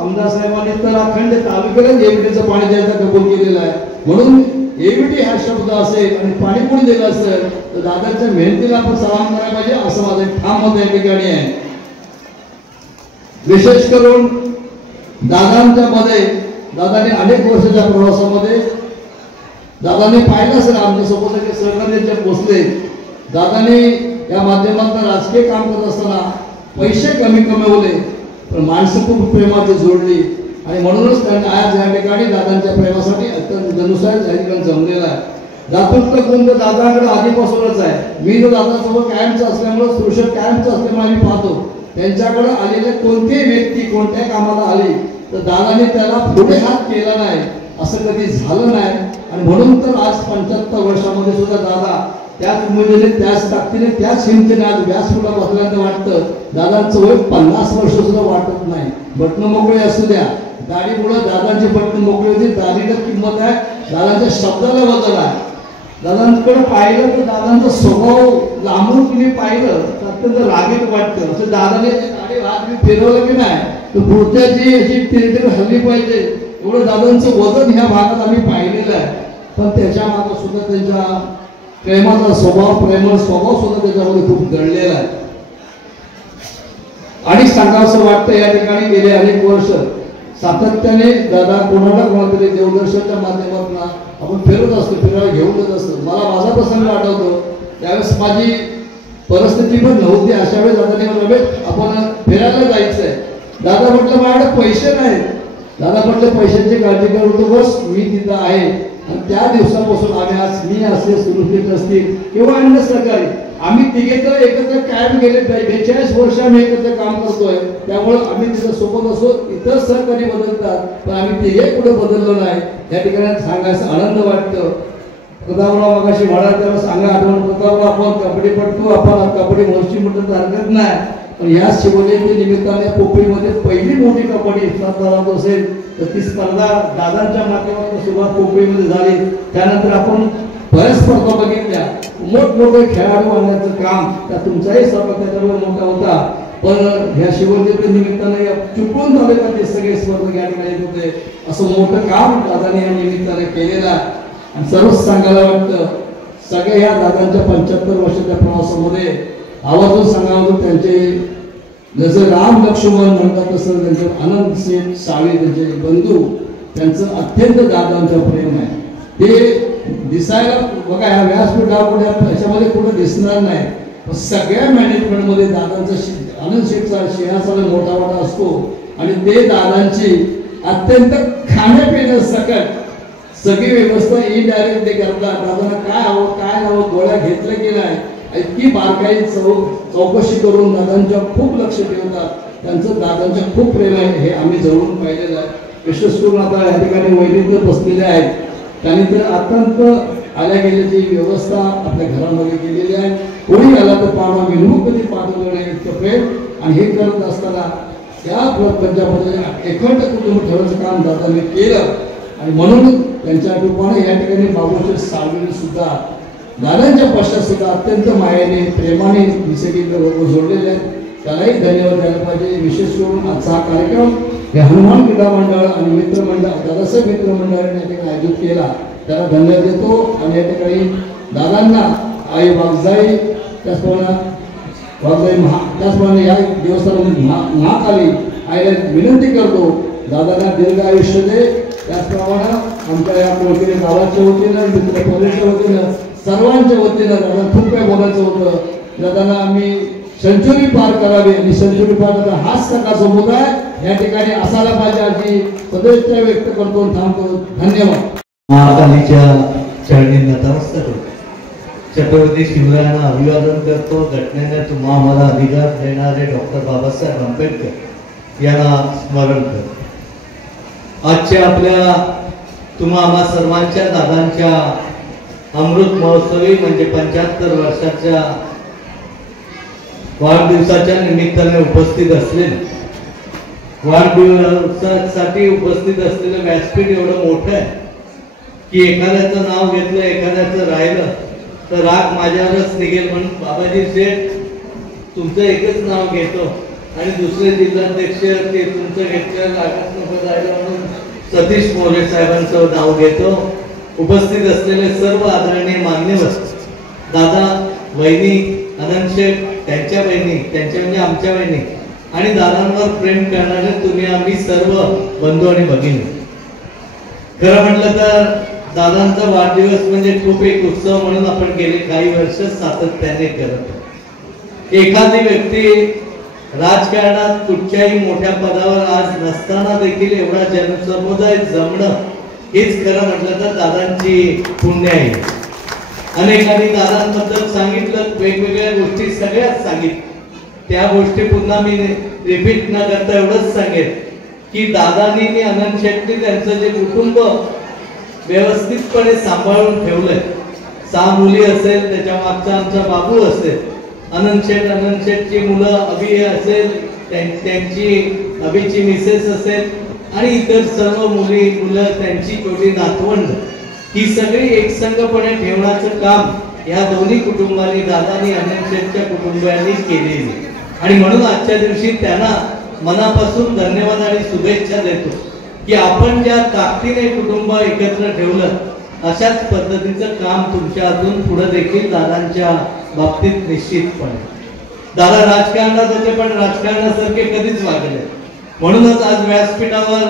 आमदार साहेबांनी तर अखंड तालुक्याला एबीडीचं पाणी द्यायचा कबूल केलेला आहे. म्हणून एबीडी हा शब्द असेल आणि पाणी कोणी दिलं असेल तर दादाच्या मेहनतीला आपण सलाम करायला पाहिजे असं माझं ठाम मत या ठिकाणी आहे. विशेष करून दादांच्या मध्ये दादाने अनेक वर्षाच्या प्रवासामध्ये दादाने पाहिलं असेल आमच्या सोबत सहकार्याचे पोचले. दादाने या माध्यमातून राजकीय काम करत असताना पैसे कमी कमवले पण माणसं खूप प्रेमाची जोडली आणि म्हणूनच त्यांना आज या ठिकाणी दादांच्या प्रेमासाठी अत्यंत जनुसार या ठिकाणी जमलेला आहे. दातृत्व गुण तर दादांकडे आधीपासूनच आहे. मी तर दादासोबत कायमचं असल्यामुळे सुरक्षित कायमचं असल्यामुळे आम्ही पाहतो त्यांच्याकडे आलेले कोणतीही व्यक्ती कोणत्या कामाला आली तर दादाने त्याला पुढे हात केला नाही असं कधी झालं नाही आणि म्हणून तर आज 75 वर्षामध्ये सुद्धा दादा त्याच उमेदीने त्याच ताकदीने त्याच हिमतीने आज व्यासपीठावर बसल्याचं वाटतं. दादांचं वय 50 वर्ष सुद्धा वाटत नाही. बटणं मोकळे असू द्या, दाढीमुळे दादांची बटणं मोकळी होती. दाढीला किंमत आहे, दादांच्या शब्दाला वजन आहे. दादांकडे पाहिलं तर दादांचा स्वभाव लांबून तुम्ही पाहिलं तर अत्यंत रागीत वाटतं. असं दादाने गाडी हात मी फिरवलं की नाही तर पुढच्याची अशी तिरतीर हल्ली पाहिजे एवढं दादांचं वजन ह्या भागात आम्ही पाहिलेलं आहे. पण त्याच्या मागे सुद्धा त्यांच्या प्रेमाचा स्वभाव, प्रेमळ स्वभाव सुद्धा त्याच्यामध्ये खूप दडलेला आहे. आणि सांगावंसं वाटतं या ठिकाणी गेले अनेक वर्ष सातत्याने दादा कोणाला तरी देवदर्शनच्या माध्यमातून आपण फिरत असतो, फिरायला घेऊनच असतो. मला माझा प्रसंग आठवतो, त्यावेळेस माझी परिस्थिती पण नव्हती. अशा वेळेस दादाने रमेश आपण फिरायला जायचंय. दादा म्हटलं माझ्याकडे पैसे नाहीत. दादा म्हटलं पैशांची काळजी करू बस, मी तिथं आहे. आणि त्या दिवसापासून आम्ही आज मी असे सुरक्षित असतील किंवा अन्य सहकारी आम्ही तिघे तर एकत्र कायम गेले 42 वर्ष आम्ही एकत्र काम करतोय. त्यामुळे आम्ही तिथं सोबत असो. इतर सहकारी बदलतात पण आम्ही तिघे कुठे बदललो नाही. या ठिकाणी सांगायचा आनंद वाटतं. प्रतापराव मगाशी म्हणाल त्याला सांगा आठवण, प्रतापराव आपण कबड्डीपटू, आपण कबड्डी मोर्ची म्हटलं तर हरकत नाही. पण या शिवजयंती निमित्ताने पोपळीमध्ये पहिली मोठी कबड्डी स्पर्धा असेल तर ती स्पर्धा दादांच्या माध्यमातून सुरुवात पोपळीमध्ये झाली. त्यानंतर आपण बऱ्याच स्पर्धा बघितल्या. मोठमोठे खेळाडू आणण्याचं काम त्या तुमचाही सहभाग त्याच्यावर मोठा होता. पण ह्या शिवजयंती निमित्ताने चुकून तालुक्यात सगळे स्पर्धक या ठिकाणी येत होते. असं मोठं काम दादाने या निमित्ताने केलेलं आहे. आणि सर्वच सांगायला वाटतं सगळ्या ह्या दादांच्या 75 वर्षाच्या प्रवासामध्ये आवर्जून सांगावं त्यांचे जसं राम लक्ष्मण म्हणतात तसं त्यांचे आनंद शेठ साळवे त्यांचे बंधू, त्यांचं अत्यंत दादांचं प्रेम आहे. ते दिसायला बघा ह्या व्यासपीठापुढे याच्यामध्ये कुठं दिसणार नाही. पण सगळ्या मॅनेजमेंटमध्ये दादांचा आनंद शेठचा सिंहासन मोठा मोठा असतो. आणि ते दादांची अत्यंत खाण्यापिण्यासकट सगळी व्यवस्था इनडायरेक्ट ते करतात. दादांना काय हवं काय हवं गोळ्या घेतलं की नाही इतकी बारकाई चौकशी करून दादांच्या खूप लक्ष ठेवतात. त्यांचं दादांच्या खूप प्रेम आहे हे आम्ही जवळून पाहिलेलं आहे. विशेष करून आता या ठिकाणी वैदिक बसलेले आहेत. त्यांनी तर अत्यंत आल्या गेल्याची व्यवस्था आपल्या घरामध्ये केलेली आहे. कोणी आला तर पाडवा मिळवून कधी पाठवलं नाही इतकं प्रेम. आणि हे करत असताना त्या पंजाबमध्ये एकंट कुटुंब ठेवायचं काम दादांनी केलं. आणि म्हणून त्यांच्या रूपाने या ठिकाणी बाबूचे साळवे सुद्धा दादांच्या पश्चात सुद्धा अत्यंत मायेने प्रेमाने लोक जोडलेले आहेत. त्यालाही धन्यवाद द्यायला पाहिजे. विशेष करून आजचा हा कार्यक्रम हे हनुमान क्रीडा मंडळ आणि मित्रमंडळ दादासाहेब मित्रमंडळाने या ठिकाणी आयोजित केला त्याला धन्यवाद देतो. आणि या ठिकाणी दादांना आई वागजाई त्याचप्रमाणे त्याचप्रमाणे या देवस्थानामध्ये महाकाली आईला विनंती करतो दादांना दीर्घ आयुष्य दे. त्याचप्रमाणे आमच्या या कोळगिरी गावाच्या वतीनं मित्र परिवाराच्या वतीनं सर्वांच्या वतीनं दादा खूप काय बोलायचं होतं. दादांना आम्ही सेंचुरी पार करावी आणि सेंचुरी पार करता हाच सगळा समुदाय या ठिकाणी असायला पाहिजे अशी सदिच्छा व्यक्त करतो. थांबतो. धन्यवाद. महाकालीच्या चरणी नतमस्तक होतो. छत्रपती शिवरायांना अभिवादन करतो. घटनेने तुम्हा आम्हाला अधिकार देणारे डॉक्टर बाबासाहेब आंबेडकर यांना स्मरण करतो. आजच्या आपल्या तुम्हा आम्हा सर्वांच्या दादांच्या अमृत महोत्सवी म्हणजे 75 वर्षाच्या वाढदिवसाच्या निमित्ताने उपस्थित असलेले वाढदिवसासाठी उपस्थित असलेलं व्यासपीठ एवढं मोठं आहे की एखाद्याचं नाव घेतलं एखाद्याचं राहिलं तर राग माझ्यावरच निघेल. म्हणून बाबाजी शेठ तुमचं एकच नाव घेतो आणि दुसरे जिल्हाध्यक्ष ते तुमचं घेतलं रागात नको जायला म्हणून सतीश मोरे साहेबांचं नाव घेतो. उपस्थित असलेले सर्व आदरणीय मान्यवर दादा, वहिनी, अनंत शेठ, त्यांच्या बहिणी, त्यांच्या म्हणजे आमच्या बहिणी आणि दादांवर प्रेम करणारे तुम्ही आम्ही सर्व बंधू आणि भगिनी. खरं म्हटलं तर दादांचा वाढदिवस म्हणजे खूप एक उत्सव म्हणून आपण गेले काही वर्ष सातत्याने करत. एखादी व्यक्ती राजकारणात कुठच्याही मोठ्या पदावर आज नसताना देखील एवढा जनसमुदाय जमणं हेच खरं म्हटलं तर दादांची पुण्य आहे. अनेकांनी दादांबद्दल सांगितलं, वेगवेगळ्या गोष्टी सगळ्याच सांगितल्या. त्या गोष्टी पुन्हा मी रिपीट न करता एवढंच सांगेन की दादांनी आणि अनंत शेट्टी त्यांचं जे कुटुंब व्यवस्थितपणे सांभाळून ठेवलंय. 6 मुली असेल, त्याच्या मागचा आमचा बाबू असेल, अनंत शेठची मुलं अभि असेल, त्यांची अभिची मिसेस असेल आणि इतर सर्व मुलं त्यांची छोटी नातवंड ही सगळी एकसंघपणे ठेवण्याचं काम या दोन्ही कुटुंबांनी, दादानी अनिल शेठच्या कुटुंबियांनी केलेली. आणि म्हणून आजच्या दिवशी त्यांना मनापासून धन्यवाद आणि शुभेच्छा देतो की आपण ज्या ताकदीने कुटुंब एकत्र ठेवलं, अशाच पद्धतीचं काम तुमच्या हातून पुढे देखील दादांच्या बाबतीत निश्चितपणे. दादा राजकारणात होते पण राजकारणासारखे कधीच वागले. म्हणूनच आज व्यासपीठावर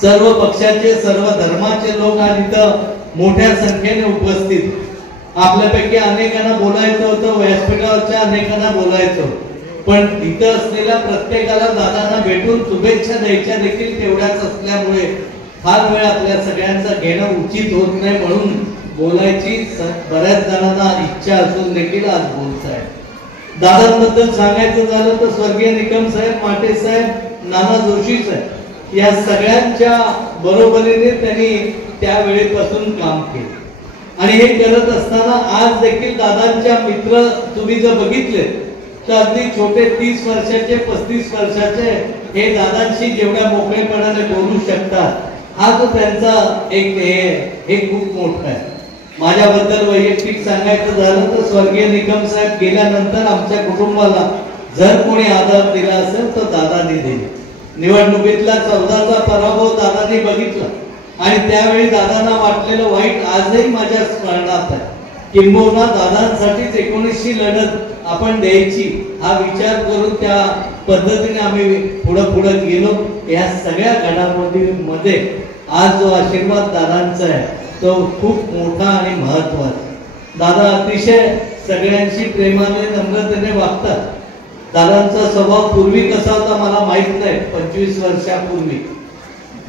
सर्व पक्षाचे, सर्व धर्माचे लोक आज इथं मोठ्या संख्येने उपस्थित. आपल्यापैकी अनेकांना बोलायचं होतं, व्यासपीठावरच्या अनेकांना बोलायचं, पण इथं असलेल्या प्रत्येकाला दादांना भेटून शुभेच्छा द्यायच्या देखील तेवढ्याच असल्यामुळे फार वेळ आपल्या सगळ्यांचा घेणं उचित होत नाही. म्हणून बोलायची बऱ्याच जणांना इच्छा असून देखील आज बोलत आहे. दादांबद्दल सांगायचं झालं तर स्वर्गीय निकम साहेब, माटे साहेब, नाना जोशी साहेब या सगळ्यांच्या बरोबरीने त्यांनी त्यावेळेपासून काम केलं. आणि हे करत असताना आज देखील दादांच्या मित्र तुम्ही जर बघितले तर अगदी छोटे 30 वर्षाचे, 35 वर्षाचे हे दादांशी जेवढ्या मोकळेपणाने बोलू शकतात, हा जो त्यांचा एक हे खूप मोठा आहे. माझ्याबद्दल वैयक्तिक सांगायचं झालं तर स्वर्गीय निकम साहेब गेल्यानंतर आमच्या कुटुंबाला जर कोणी आधार दिला असेल तर दादांनी दिला. निवडणुकीतला 14चा पराभव दादांनी बघितला आणि त्यावेळी दादांना वाटलेलं वाईट आजही माझ्या स्मरणात आहे. किंबहुना दादांसाठीच 19ची लढत आपण द्यायची हा विचार करून त्या पद्धतीने आम्ही पुढे गेलो. या सगळ्या घडामोडींमध्ये आज जो आशीर्वाद दादांचा आहे तो खूप मोठा आणि महत्वाचा. दादा अतिशय सगळ्यांशी प्रेमाने, नम्रतेने वागतात. दादांचा स्वभाव पूर्वी कसा होता मला माहित नाही, 25 वर्षापूर्वी,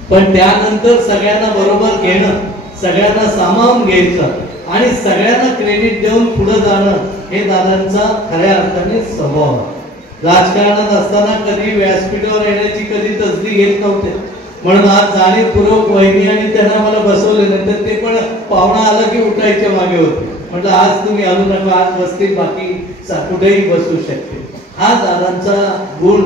पण त्यानंतर सगळ्यांना बरोबर घेणं, सगळ्यांना सामावून घ्यायचं आणि सगळ्यांना क्रेडिट देऊन पुढे जाणं हे दादांचा खऱ्या अर्थाने स्वभाव. राजकारणात असताना कधी व्यासपीठावर येण्याची कधी तसदी घेत नव्हते. म्हणून आज जाणीवपूर्वक वहिनी आणि त्यांना मला बसवले नाही, तर ते पण पाहुणा आला की उठायचे मागे होते. म्हटलं आज तुम्ही आलो नका, आज बसतील, बाकी कुठेही बसू शकते. हा दादांचा गुण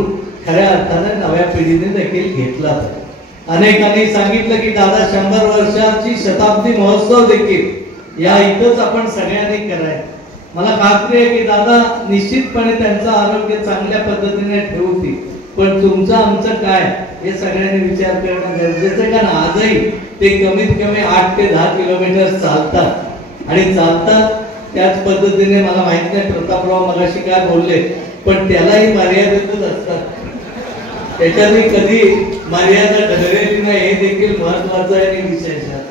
खऱ्या अर्थाने नव्या पिढीने देखील घेतला पाहिजे. अनेकांनी सांगितलं की दादा 100 वर्षाची शताब्दी महोत्सव देखील या इथंच आपण सगळ्यांनी करायचं. मला खात्री आहे की दादा निश्चितपणे त्यांचं आरोग्य चांगल्या पद्धतीने ठेवतील, पण तुमचं आमचं काय हे सगळ्यांनी विचार करणं गरजेचं आहे. कारण आजही ते कमीत कमी 8 ते 10 किलोमीटर चालतात आणि चालतात त्याच पद्धतीने. मला माहित नाही प्रतापराव मगाशी काय बोलले, पण त्यालाही मर्यादितच असतात, त्याच्यातही कधी मर्यादा ठरलेली नाही, हे देखील महत्वाचं आहे आणि विशेष आहे.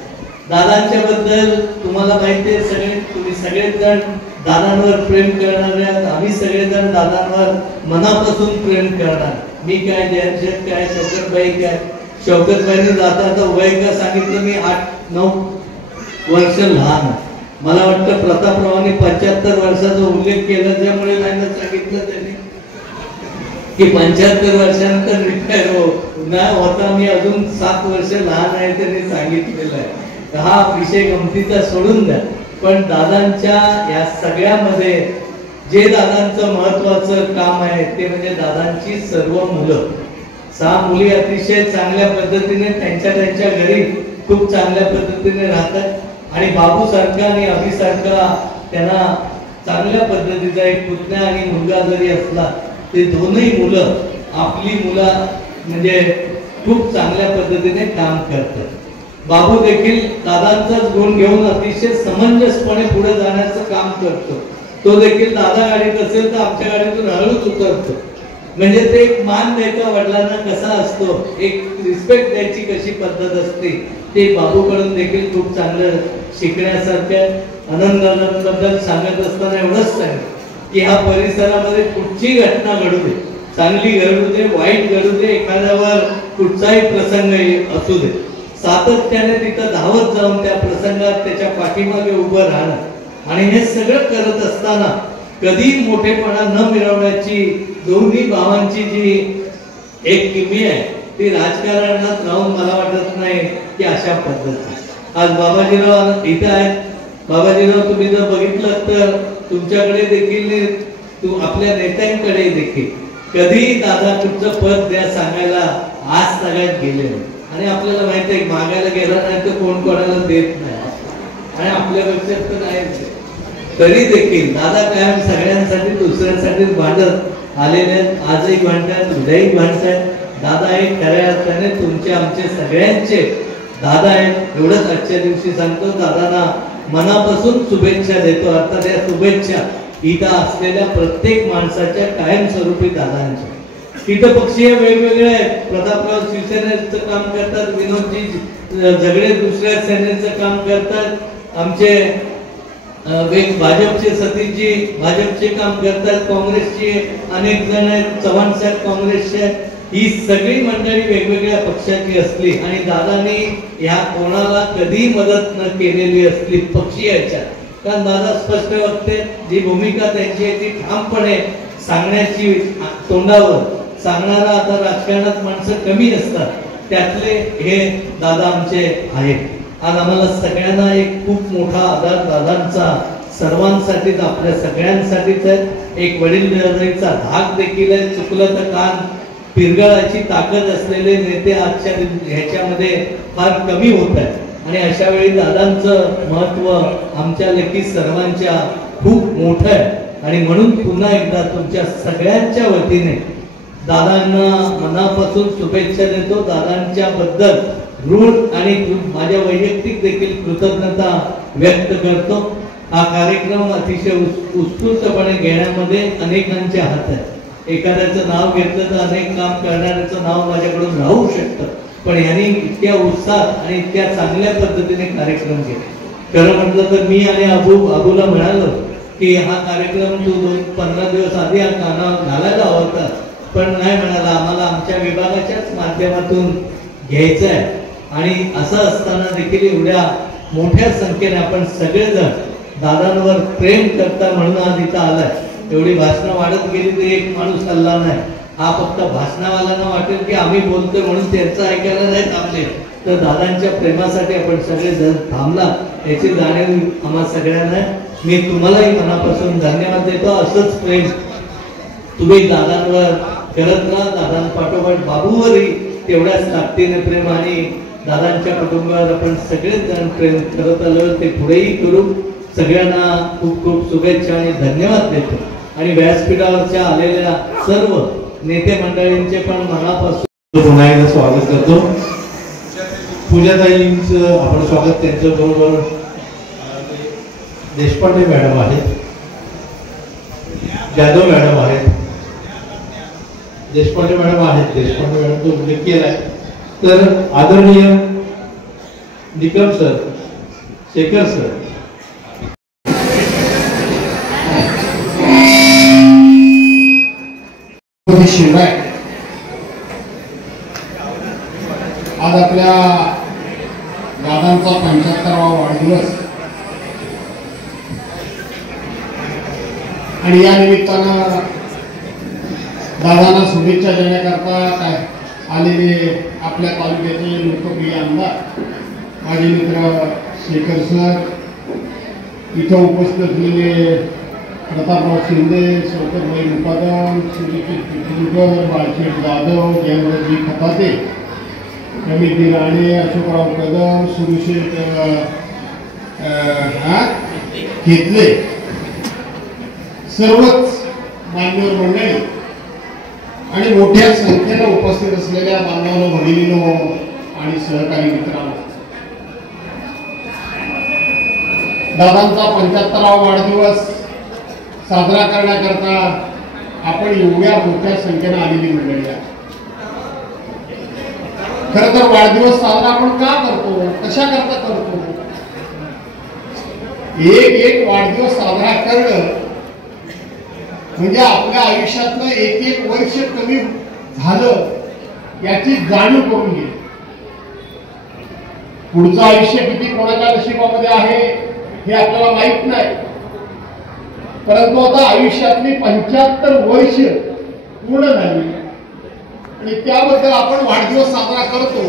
दादांच्या बद्दल तुम्हाला माहिती आहे, तुम्ही सगळेच जण दादांवर प्रेम करणारे आहात. आम्ही सगळेजण दादांवर मनापासून प्रेम करणार. मी काय, जयंत काय, शौकतबाई काय. शौकतबाईंनी जाता वय का सांगितलं, मी 8-9 वर्ष लहान आहे. मला वाटतं प्रतापरावांनी 75 वर्षाचा उल्लेख केला, ज्यामुळे त्यांना सांगितलं त्यांनी की 75 वर्षानंतर रिटायर होता. मी अजून 7 वर्ष लहान आहे त्यांनी सांगितलेलं आहे. हा विषय गमतीचा सोडून द्या, पण दादांच्या या सगळ्यामध्ये जे दादांचं महत्वाचं काम आहे ते म्हणजे दादांची सर्व मुलं. 6 मुली अतिशय चांगल्या पद्धतीने त्यांच्या घरी खूप चांगल्या पद्धतीने राहतात आणि बाबू सारखा आणि अभि सारखा त्यांना चांगल्या पद्धतीचा एक पुतण्या आणि मुलगा जरी असला, ते दोन्ही मुलं आपली मुलं म्हणजे खूप चांगल्या पद्धतीने काम करतात. बाबू देखील दादांचाच गुण घेऊन अतिशय समंजसपणे पुढे जाण्याचं काम करतो. तो देखील दादा गाडीत असेल तर आमच्या गाडीतून हळूच उतरतो. म्हणजे ते एक मान द्यायचा वडिलांना कसा असतो, एक रिस्पेक्ट द्यायची कशी पद्धत असते, ते बाबूकडून देखील खूप चांगलं शिकण्यासारखं. आनंदाबद्दल सांगत असताना एवढंच सांगितलं की ह्या परिसरामध्ये कुठची घटना घडू दे, चांगली घडू दे, वाईट घडू दे, एखाद्यावर कुठचाही प्रसंग असू दे, सातत्याने तिथं धावत जाऊन त्या प्रसंगात त्याच्या पाठीमागे उभं राहणं आणि हे सगळं करत असताना कधी मोठेपणा न मिळवण्याची दोन्ही भावांची जी एक किमी आहे ती राजकारणात राहून मला वाटत नाही की अशा पद्धती. आज बाबाजीराव इथे आहेत. बाबाजीराव तुम्ही जर बघितलं तर तुमच्याकडे देखील आपल्या नेत्यांकडे देखील कधी दादा तुमचं पद द्या सांगायला आज सगळ्यात गेले आणि आपल्याला माहिती आहे मागायला गेला नाही तर कोण कोणाला देत नाही आणि आपल्यापेक्षा तर नाही. तरी देखील दादा कायम सगळ्यांसाठी दुसऱ्यांसाठीच भांडत आलेले आहेत. आजही भांडतात, उद्याही भांडतात. दादा एक खऱ्या अर्थाने तुमचे आमचे सगळ्यांचे दादा आहेत एवढंच आजच्या दिवशी सांगतो. दादांना मनापासून शुभेच्छा देतो. अर्थात या शुभेच्छा इथं असलेल्या प्रत्येक माणसाच्या कायमस्वरूपी दादांच्या. इथं पक्षीय वेगवेगळे आहेत. प्रतापराव शिवसेनेचं काम करतात, विनोदजी झगडे दुसऱ्या सेनेचं काम करतात, आमचे भाजपचे सतीशजी भाजपचे काम करतात, काँग्रेसचे अनेक जण आहेत, चव्हाण साहेब काँग्रेसचे आहेत. ही सगळी मंडळी वेगवेगळ्या पक्षाची असली आणि दादांनी ह्या कोणाला कधी मदत न केलेली असली पक्षीयाच्या. कारण दादा स्पष्ट वक्ते, जी भूमिका त्यांची आहे ती ठामपणे सांगण्याची, तोंडावर सांगणारा आता राजकारणात माणसं कमी असतात, त्यातले हे दादा आमचे आहेत. आज आम्हाला सगळ्यांना एक खूप मोठा आधार दादांचा सर्वांसाठीच आपल्या सगळ्यांसाठीच आहे. एक वडीलधारीचा धाक देखील आहे. चुकलं तर कान पिरगळाची ताकद असलेले नेते आजच्या ह्याच्यामध्ये फार कमी होत आहेत आणि अशा वेळी दादांचं महत्व आमच्या लेखी सर्वांच्या खूप मोठं आहे आणि म्हणून पुन्हा एकदा तुमच्या सगळ्यांच्या वतीने दादांना मनापासून शुभेच्छा देतो. दादांच्या बद्दल ऋण आणि माझ्या वैयक्तिक देखील कृतज्ञता व्यक्त करतो. हा कार्यक्रम अतिशय उत्स्फूर्तपणे घेण्यामध्ये अनेकांचे हात आहेत. एखाद्याचं नाव घेतलं तर अनेक काम करणाऱ्याचं नाव माझ्याकडून राहू शकतं, पण यांनी इतक्या उत्साहात आणि इतक्या चांगल्या पद्धतीने कार्यक्रम केले. खरं म्हटलं तर मी आणि अबूला म्हणालो की हा कार्यक्रम तू 15 दिवस आधी हा कानावर घालायला हवा होता, पण नाही म्हणाला, आम्हाला आमच्या विभागाच्याच माध्यमातून घ्यायचं आहे. आणि असं असताना देखील एवढ्या मोठ्या संख्येने आपण सगळेजण दादांवर प्रेम करता म्हणून आज इथं आलाय. एवढी भाषणं वाढत गेली तरी एक माणूस हल्ला नाही. हा फक्त भाषणावाल्यांना वाटेल की आम्ही बोलतोय म्हणून त्यांचं ऐकायला नाही थांबले, तर दादांच्या प्रेमासाठी आपण सगळे जण थांबला याची जाणीव आम्हा सगळ्यांना. मी तुम्हालाही मनापासून धन्यवाद देतो. असंच प्रेम तुम्ही दादांवर करत राहा. दादांपाठोपाठ बाबूवरही तेवढ्याच ताकदीने प्रेम आणि दादांच्या कुटुंबावर आपण सगळेच जण प्रेम करत आलो ते पुढेही करू. सगळ्यांना खूप खूप शुभेच्छा आणि धन्यवाद देतो आणि व्यासपीठावरच्या आलेल्या सर्व नेते मंडळींचे पण मनापासून पुन्हा एकदा स्वागत करतो. पूजाताईंचं आपण स्वागत, त्यांच्या बरोबर देशपांडे मॅडम आहेत, जाधव मॅडम आहेत, देशपांडे मॅडम आहेत. देशपांडे मॅडम तो उल्लेख केलाय. तर आदरणीय निकम सर, शेखर सर, शिवराय आज आपल्या दादांचा 75वा वाढदिवस आणि या निमित्तानं दादांना शुभेच्छा देण्याकरता काय आलेले आपल्या तालुक्याचे लोकप्रिय आमदार माझे मित्र शेखर सर, इथं उपस्थित असलेले प्रतापराव शिंदे, शौकतभाई मुकादम, सुरेश पिटुलकर, बाळशेठ जाधव, जयेंद्रजी खताते, रमेशजी राणे, अशोकराव कदम, सुरेश घेतले, सर्वच मान्यवर मंडळी आणि मोठ्या संख्येनं उपस्थित असलेल्या बांधवांनो, भगिनींनो आणि सहकारी मित्रांनो, दादांचा 75वा वाढदिवस साजरा करण्याकरता आपण एवढ्या मोठ्या संख्येनं आलेली मंडळी आहे. खरं तर वाढदिवस साजरा आपण का करतो, कशा करता करतो? एक वाढदिवस साजरा करणं म्हणजे आपल्या आयुष्यातलं एक वर्ष कमी झालं याची जाणीव करून घे. पुढचं आयुष्य किती कोणाच्या नशिबामध्ये आहे हे आपल्याला माहित नाही, परंतु आता आयुष्यातली 75 वर्ष पूर्ण झाली आणि त्याबद्दल आपण वाढदिवस साजरा करतो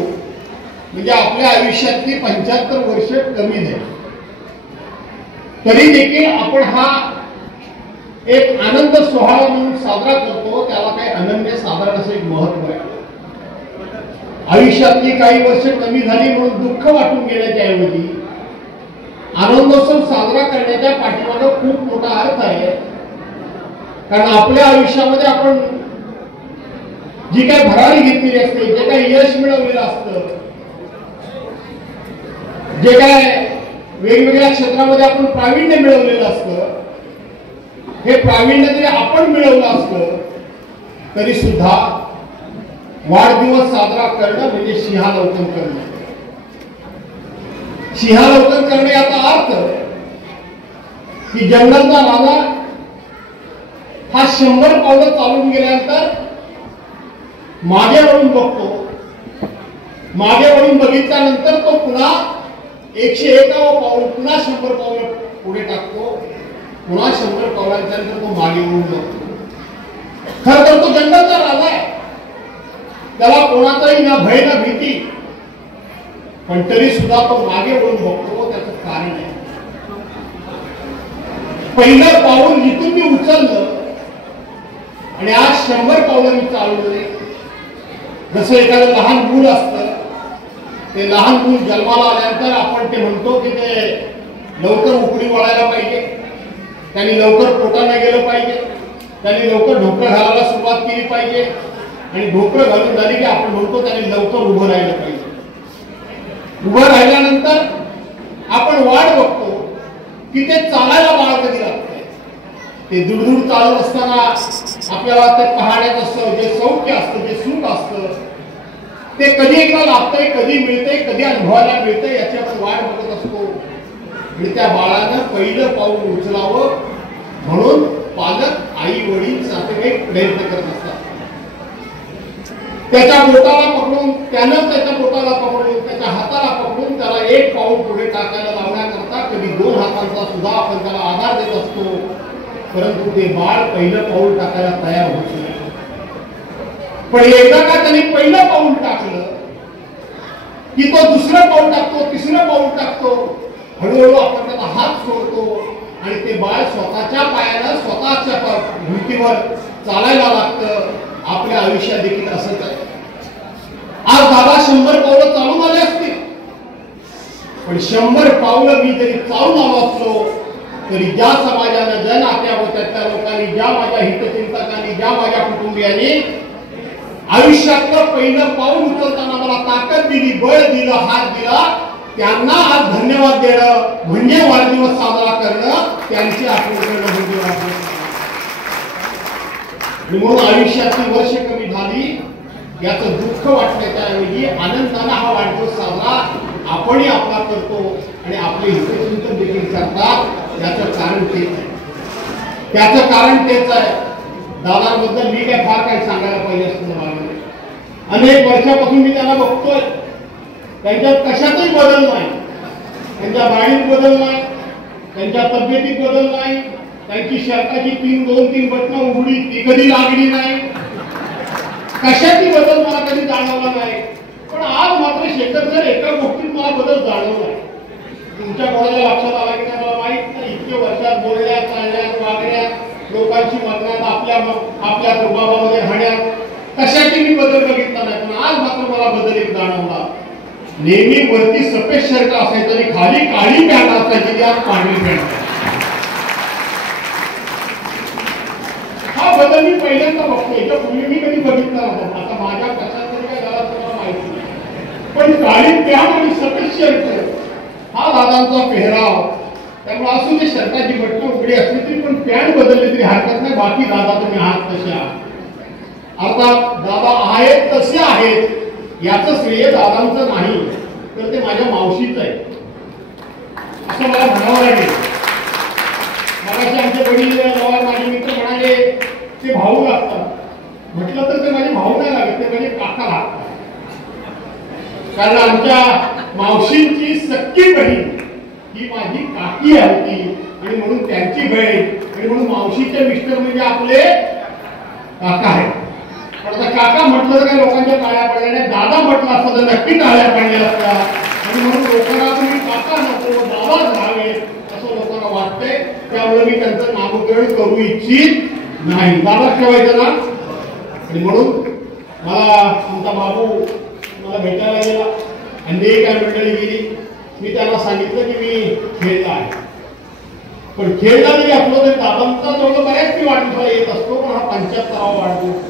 म्हणजे आपल्या आयुष्यातली 75 वर्ष कमी झाली. तरी देखील आपण हा एक आनंद सोहळा म्हणून साजरा करतो. त्याला काही अनन्य साधारण असं एक महत्व आहे. आयुष्यातली काही वर्ष कमी झाली म्हणून दुःख वाटून घेण्याच्या ऐवजी आनंदोत्सव साजरा करण्याच्या पाठीमागे खूप मोठा अर्थ आहे. कारण आपल्या आयुष्यामध्ये आपण जी काय भरारी घेतलेली असते, जे काही यश मिळवलेलं असतं, जे काय वेगवेगळ्या क्षेत्रामध्ये आपण प्रावीण्य मिळवलेलं असतं, हे प्रावीण्य जरी आपण मिळवलं असतं तरी सुद्धा वाढदिवस साजरा करणं म्हणजे सिंहावलोकन करणं. सिंहावलोकन करणे याचा अर्थ की जंगलचा राजा हा 100 पावलं चालून गेल्यानंतर मागे वळून बघतो. मागे वळून बघितल्यानंतर तो पुन्हा 101 पाऊल, पुन्हा 100 पावलं पुढे टाकतो. पुन्हा 100 पावलांच्या नंतर तो मागे वळून बघतो. खर तर तो जंगलचा राजा आहे, त्याला कोणाचाही ना भय ना भीती, पण तरी सुद्धा तो मागे वळून बघतो. त्याचं कारण आहे, पहिलं पाऊल जिथून मी उचललं आणि आज 100 पावलं मी चालवले. जसं एखादं लहान मूल असतं, ते लहान मूल जन्माला आल्यानंतर आपण ते म्हणतो की ते लवकर उकडी वळायला पाहिजे, त्यांनी लवकर पोटाला गेलं पाहिजे, त्यांनी लवकर ढोकरं घालायला सुरुवात केली पाहिजे, आणि ढोकरं घालून झाली की आपण म्हणतो त्यांनी लवकर उभं राहिलं पाहिजे. उभं राहिल्यानंतर आपण वाट बघतो की ते चालायला बाळ कधी लागतंय. ते दुडदूड चालत असताना आपल्याला ते पाहण्यात असतं जे सौख्य असतं, जे सुख असतं, ते कधी एकदा लागतंय, कधी मिळतंय, कधी अनुभवायला मिळतंय, याची आपण वाट बघत असतो. आणि त्या बाळानं पहिलं पाऊल उचलावं म्हणून पालक, आई वडील सारखे प्रयत्न करत असतात. त्याच्या बोटाला पकडून, त्यानं त्याच्या बोटाला पकडून, त्याच्या हाताला पकडून त्याला एक पाऊल पुढे टाकायला लावण्याकरता कधी 2 हातांचा सुद्धा आपण त्याला आधार देत असतो. परंतु ते बाळ पहिलं पाऊल टाकायला तयार होत नाही. पण एकदा का त्यांनी पहिलं पाऊल टाकलं की तो दुसरं पाऊल टाकतो, तिसरं पाऊल टाकतो. हळूहळू आपण त्याला हात सोडतो आणि ते बाळ स्वतःच्या पायानं स्वतःच्या भूमीवर चालायला लागतं. आपल्या आयुष्यात देखील असंच आहे. आज दादा 100 पावलं चालून आले असतील, पण 100 पावलं मी जरी चालून आलो असलो तरी ज्या समाजानं, ज्या नात्या होत्या, त्या लोकांनी, ज्या माझ्या हितचिंतकांनी, ज्या माझ्या कुटुंबियांनी आयुष्यातलं पहिलं पाऊल उचलताना मला ताकद दिली, बळ दिलं, हात दिला, त्यांना आज धन्यवाद देणं म्हणजे वाढदिवस साजरा करणं, त्यांची आठवण करणं म्हणजे वाढदिवस. म्हणून आयुष्याची वर्ष कमी झाली याचं दुःख वाटण्याच्या ऐवजी आनंदाने हा वाढदिवस साजरा आपणही आपला करतो आणि आपले हितचिंतन देखील करतात. याचं कारण तेच आहे. त्याचं कारण तेच आहे. दादांबद्दल मी काय फार काही सांगायला पाहिजे असतं मला. अनेक वर्षापासून मी त्यांना बघतोय, त्यांच्यात कशातही बदल नाही, त्यांच्या गाडीत बदल नाही, त्यांच्या तब्येतीत बदल नाही, त्यांची शर्टाची 2-3 बटणं उघडी ती कधी लागली नाही, कशाची बदल मला कधी जाणवला नाही. पण आज मात्र शेखर सर एका गोष्टीत मला बदल जाणवला. तुमच्या कोणाला लक्षात आला की मला माहित नाही, इतके वर्षात बोलण्यात, चालण्यात, वागण्यात, लोकांची म्हणण्यात, आपल्या कुटुंबामध्ये राहण्यात कशाची मी बदल बघितला नाही. पण आज मात्र मला बदल एक जाणवला. नेहमी वरती सफेद शर्ट असायचं आणि खाली काळी पॅन्ट असायची, आज पांढरी पॅन्ट. हा बदल मी पहिल्यांदा बघतोय. याच्यापूर्वी मी कधी बघितला नव्हता. आता माझ्या कशात तरी काय झाला तुम्हाला माहिती नाही, पण काळी पॅन्ट आणि सफेद शर्ट हा दादांचा पेहराव. त्यामुळे असू दे शर्टाची बटणं उघडी असली तरी पण पॅन्ट बदलली तरी हरकत नाही. बाकी दादा तुम्ही आहात तसे आहात. अर्थात दादा आहेत तसे आहेत याचं श्रेय दादांचं नाही तर ते माझ्या मावशीचं आहे असं मला म्हणावं लागेल. मगाशी आमचे वडील माझे मित्र म्हणाले ते भाऊ लागतात. म्हटलं तर ते माझे भाऊ नाही लागत, ते माझे काका लागतात. कारण आमच्या मावशींची सख्खी बहीण ही माझी काकी होती आणि म्हणून त्यांची बहीण आणि म्हणून मावशीचे मिस्टर म्हणजे आपले काका आहेत. पण आता काका म्हटलं तर काही लोकांच्या टाळ्या पडल्या नाही, दादा म्हटलं असतं तर नक्की टाळ्या पडल्या असत्या. आणि म्हणून लोकांना तुम्ही काका नको दादाच राहावे असं लोकांना वाटतंय. त्यामुळे मी त्यांचं नामकरण करू इच्छित नाही. दादा ठेवायचं ना. आणि म्हणून मला आमचा बाबू मला भेटायला गेला, अनेक काय मंडळी गेली. मी त्यांना सांगितलं की मी खेळला आहे, पण खेळला जरी असलो तरी दादांचा जवळ बऱ्याच मी वाढदिवसाला येत असतो, पण हा 75वा वाढदिवस.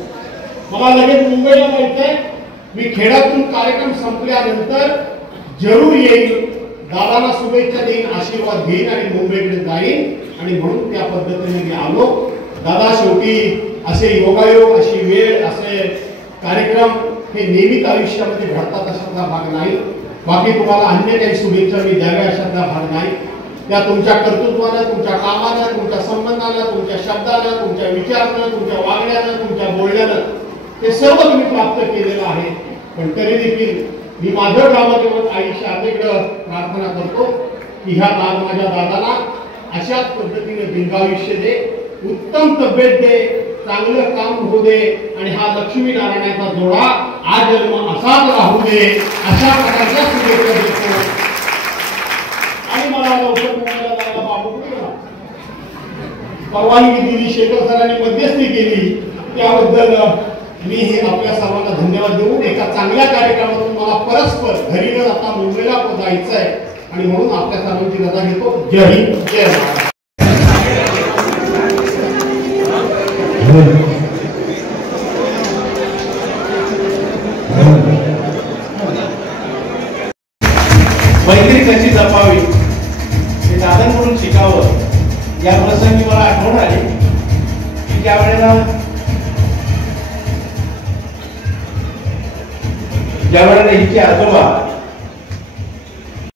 मला लगेच मुंबईला जायचंय. मी खेळातून कार्यक्रम संपल्यानंतर जरूर येईल, दादाला शुभेच्छा देईन, आशीर्वाद घेईन आणि मुंबईकडे जाईन. आणि म्हणून त्या पद्धतीने मी आलो. दादा, शेवटी असे योगायोग, अशी वेळ, असे कार्यक्रम हे नेहमीच आयुष्यामध्ये घडतात अशातला भाग नाही. बाकी तुम्हाला अन्य काही शुभेच्छा मी द्याव्या अशातला भाग नाही. त्या तुमच्या कर्तृत्वानं, तुमच्या कामानं, तुमच्या संबंधानं, तुमच्या शब्दानं, तुमच्या विचारानं, तुमच्या वागण्यानं, तुमच्या बोलण्यानं ते सर्व तुम्ही प्राप्त केलेलं आहे. पण तरी देखील मी माझं ग्रामदेवत आईशी अनेकडं प्रार्थना करतो की ह्या माझ्या दादाला अशाच पद्धतीने दीर्घायुष्य दे, उत्तम तब्येत दे, चांगलं काम होऊ दे आणि हा लक्ष्मी नारायणाचा जोडा आज जन्म असाच राहू दे अशा प्रकारच्या शुभेच्छा देतो. आणि मला लवकर मुंबईला जायला बाबू कुठे गेला, परवानगी दिली, शेखर सरांनी मध्यस्थी केली, त्याबद्दल मी हे आपल्या सर्वांना धन्यवाद देऊन एका चांगल्या कार्यक्रमातून मला परस्पर घरी न जाता मुंबईला जायचं आहे आणि म्हणून आपल्या सर्वांची रजा घेतो. जय हिंद, जय महाराष्ट्र. मैत्री कशी जपावी हे दादांकडून शिकावं. या प्रसंगी मला आठवण आली की ज्या वेळेला हिचे आजोबा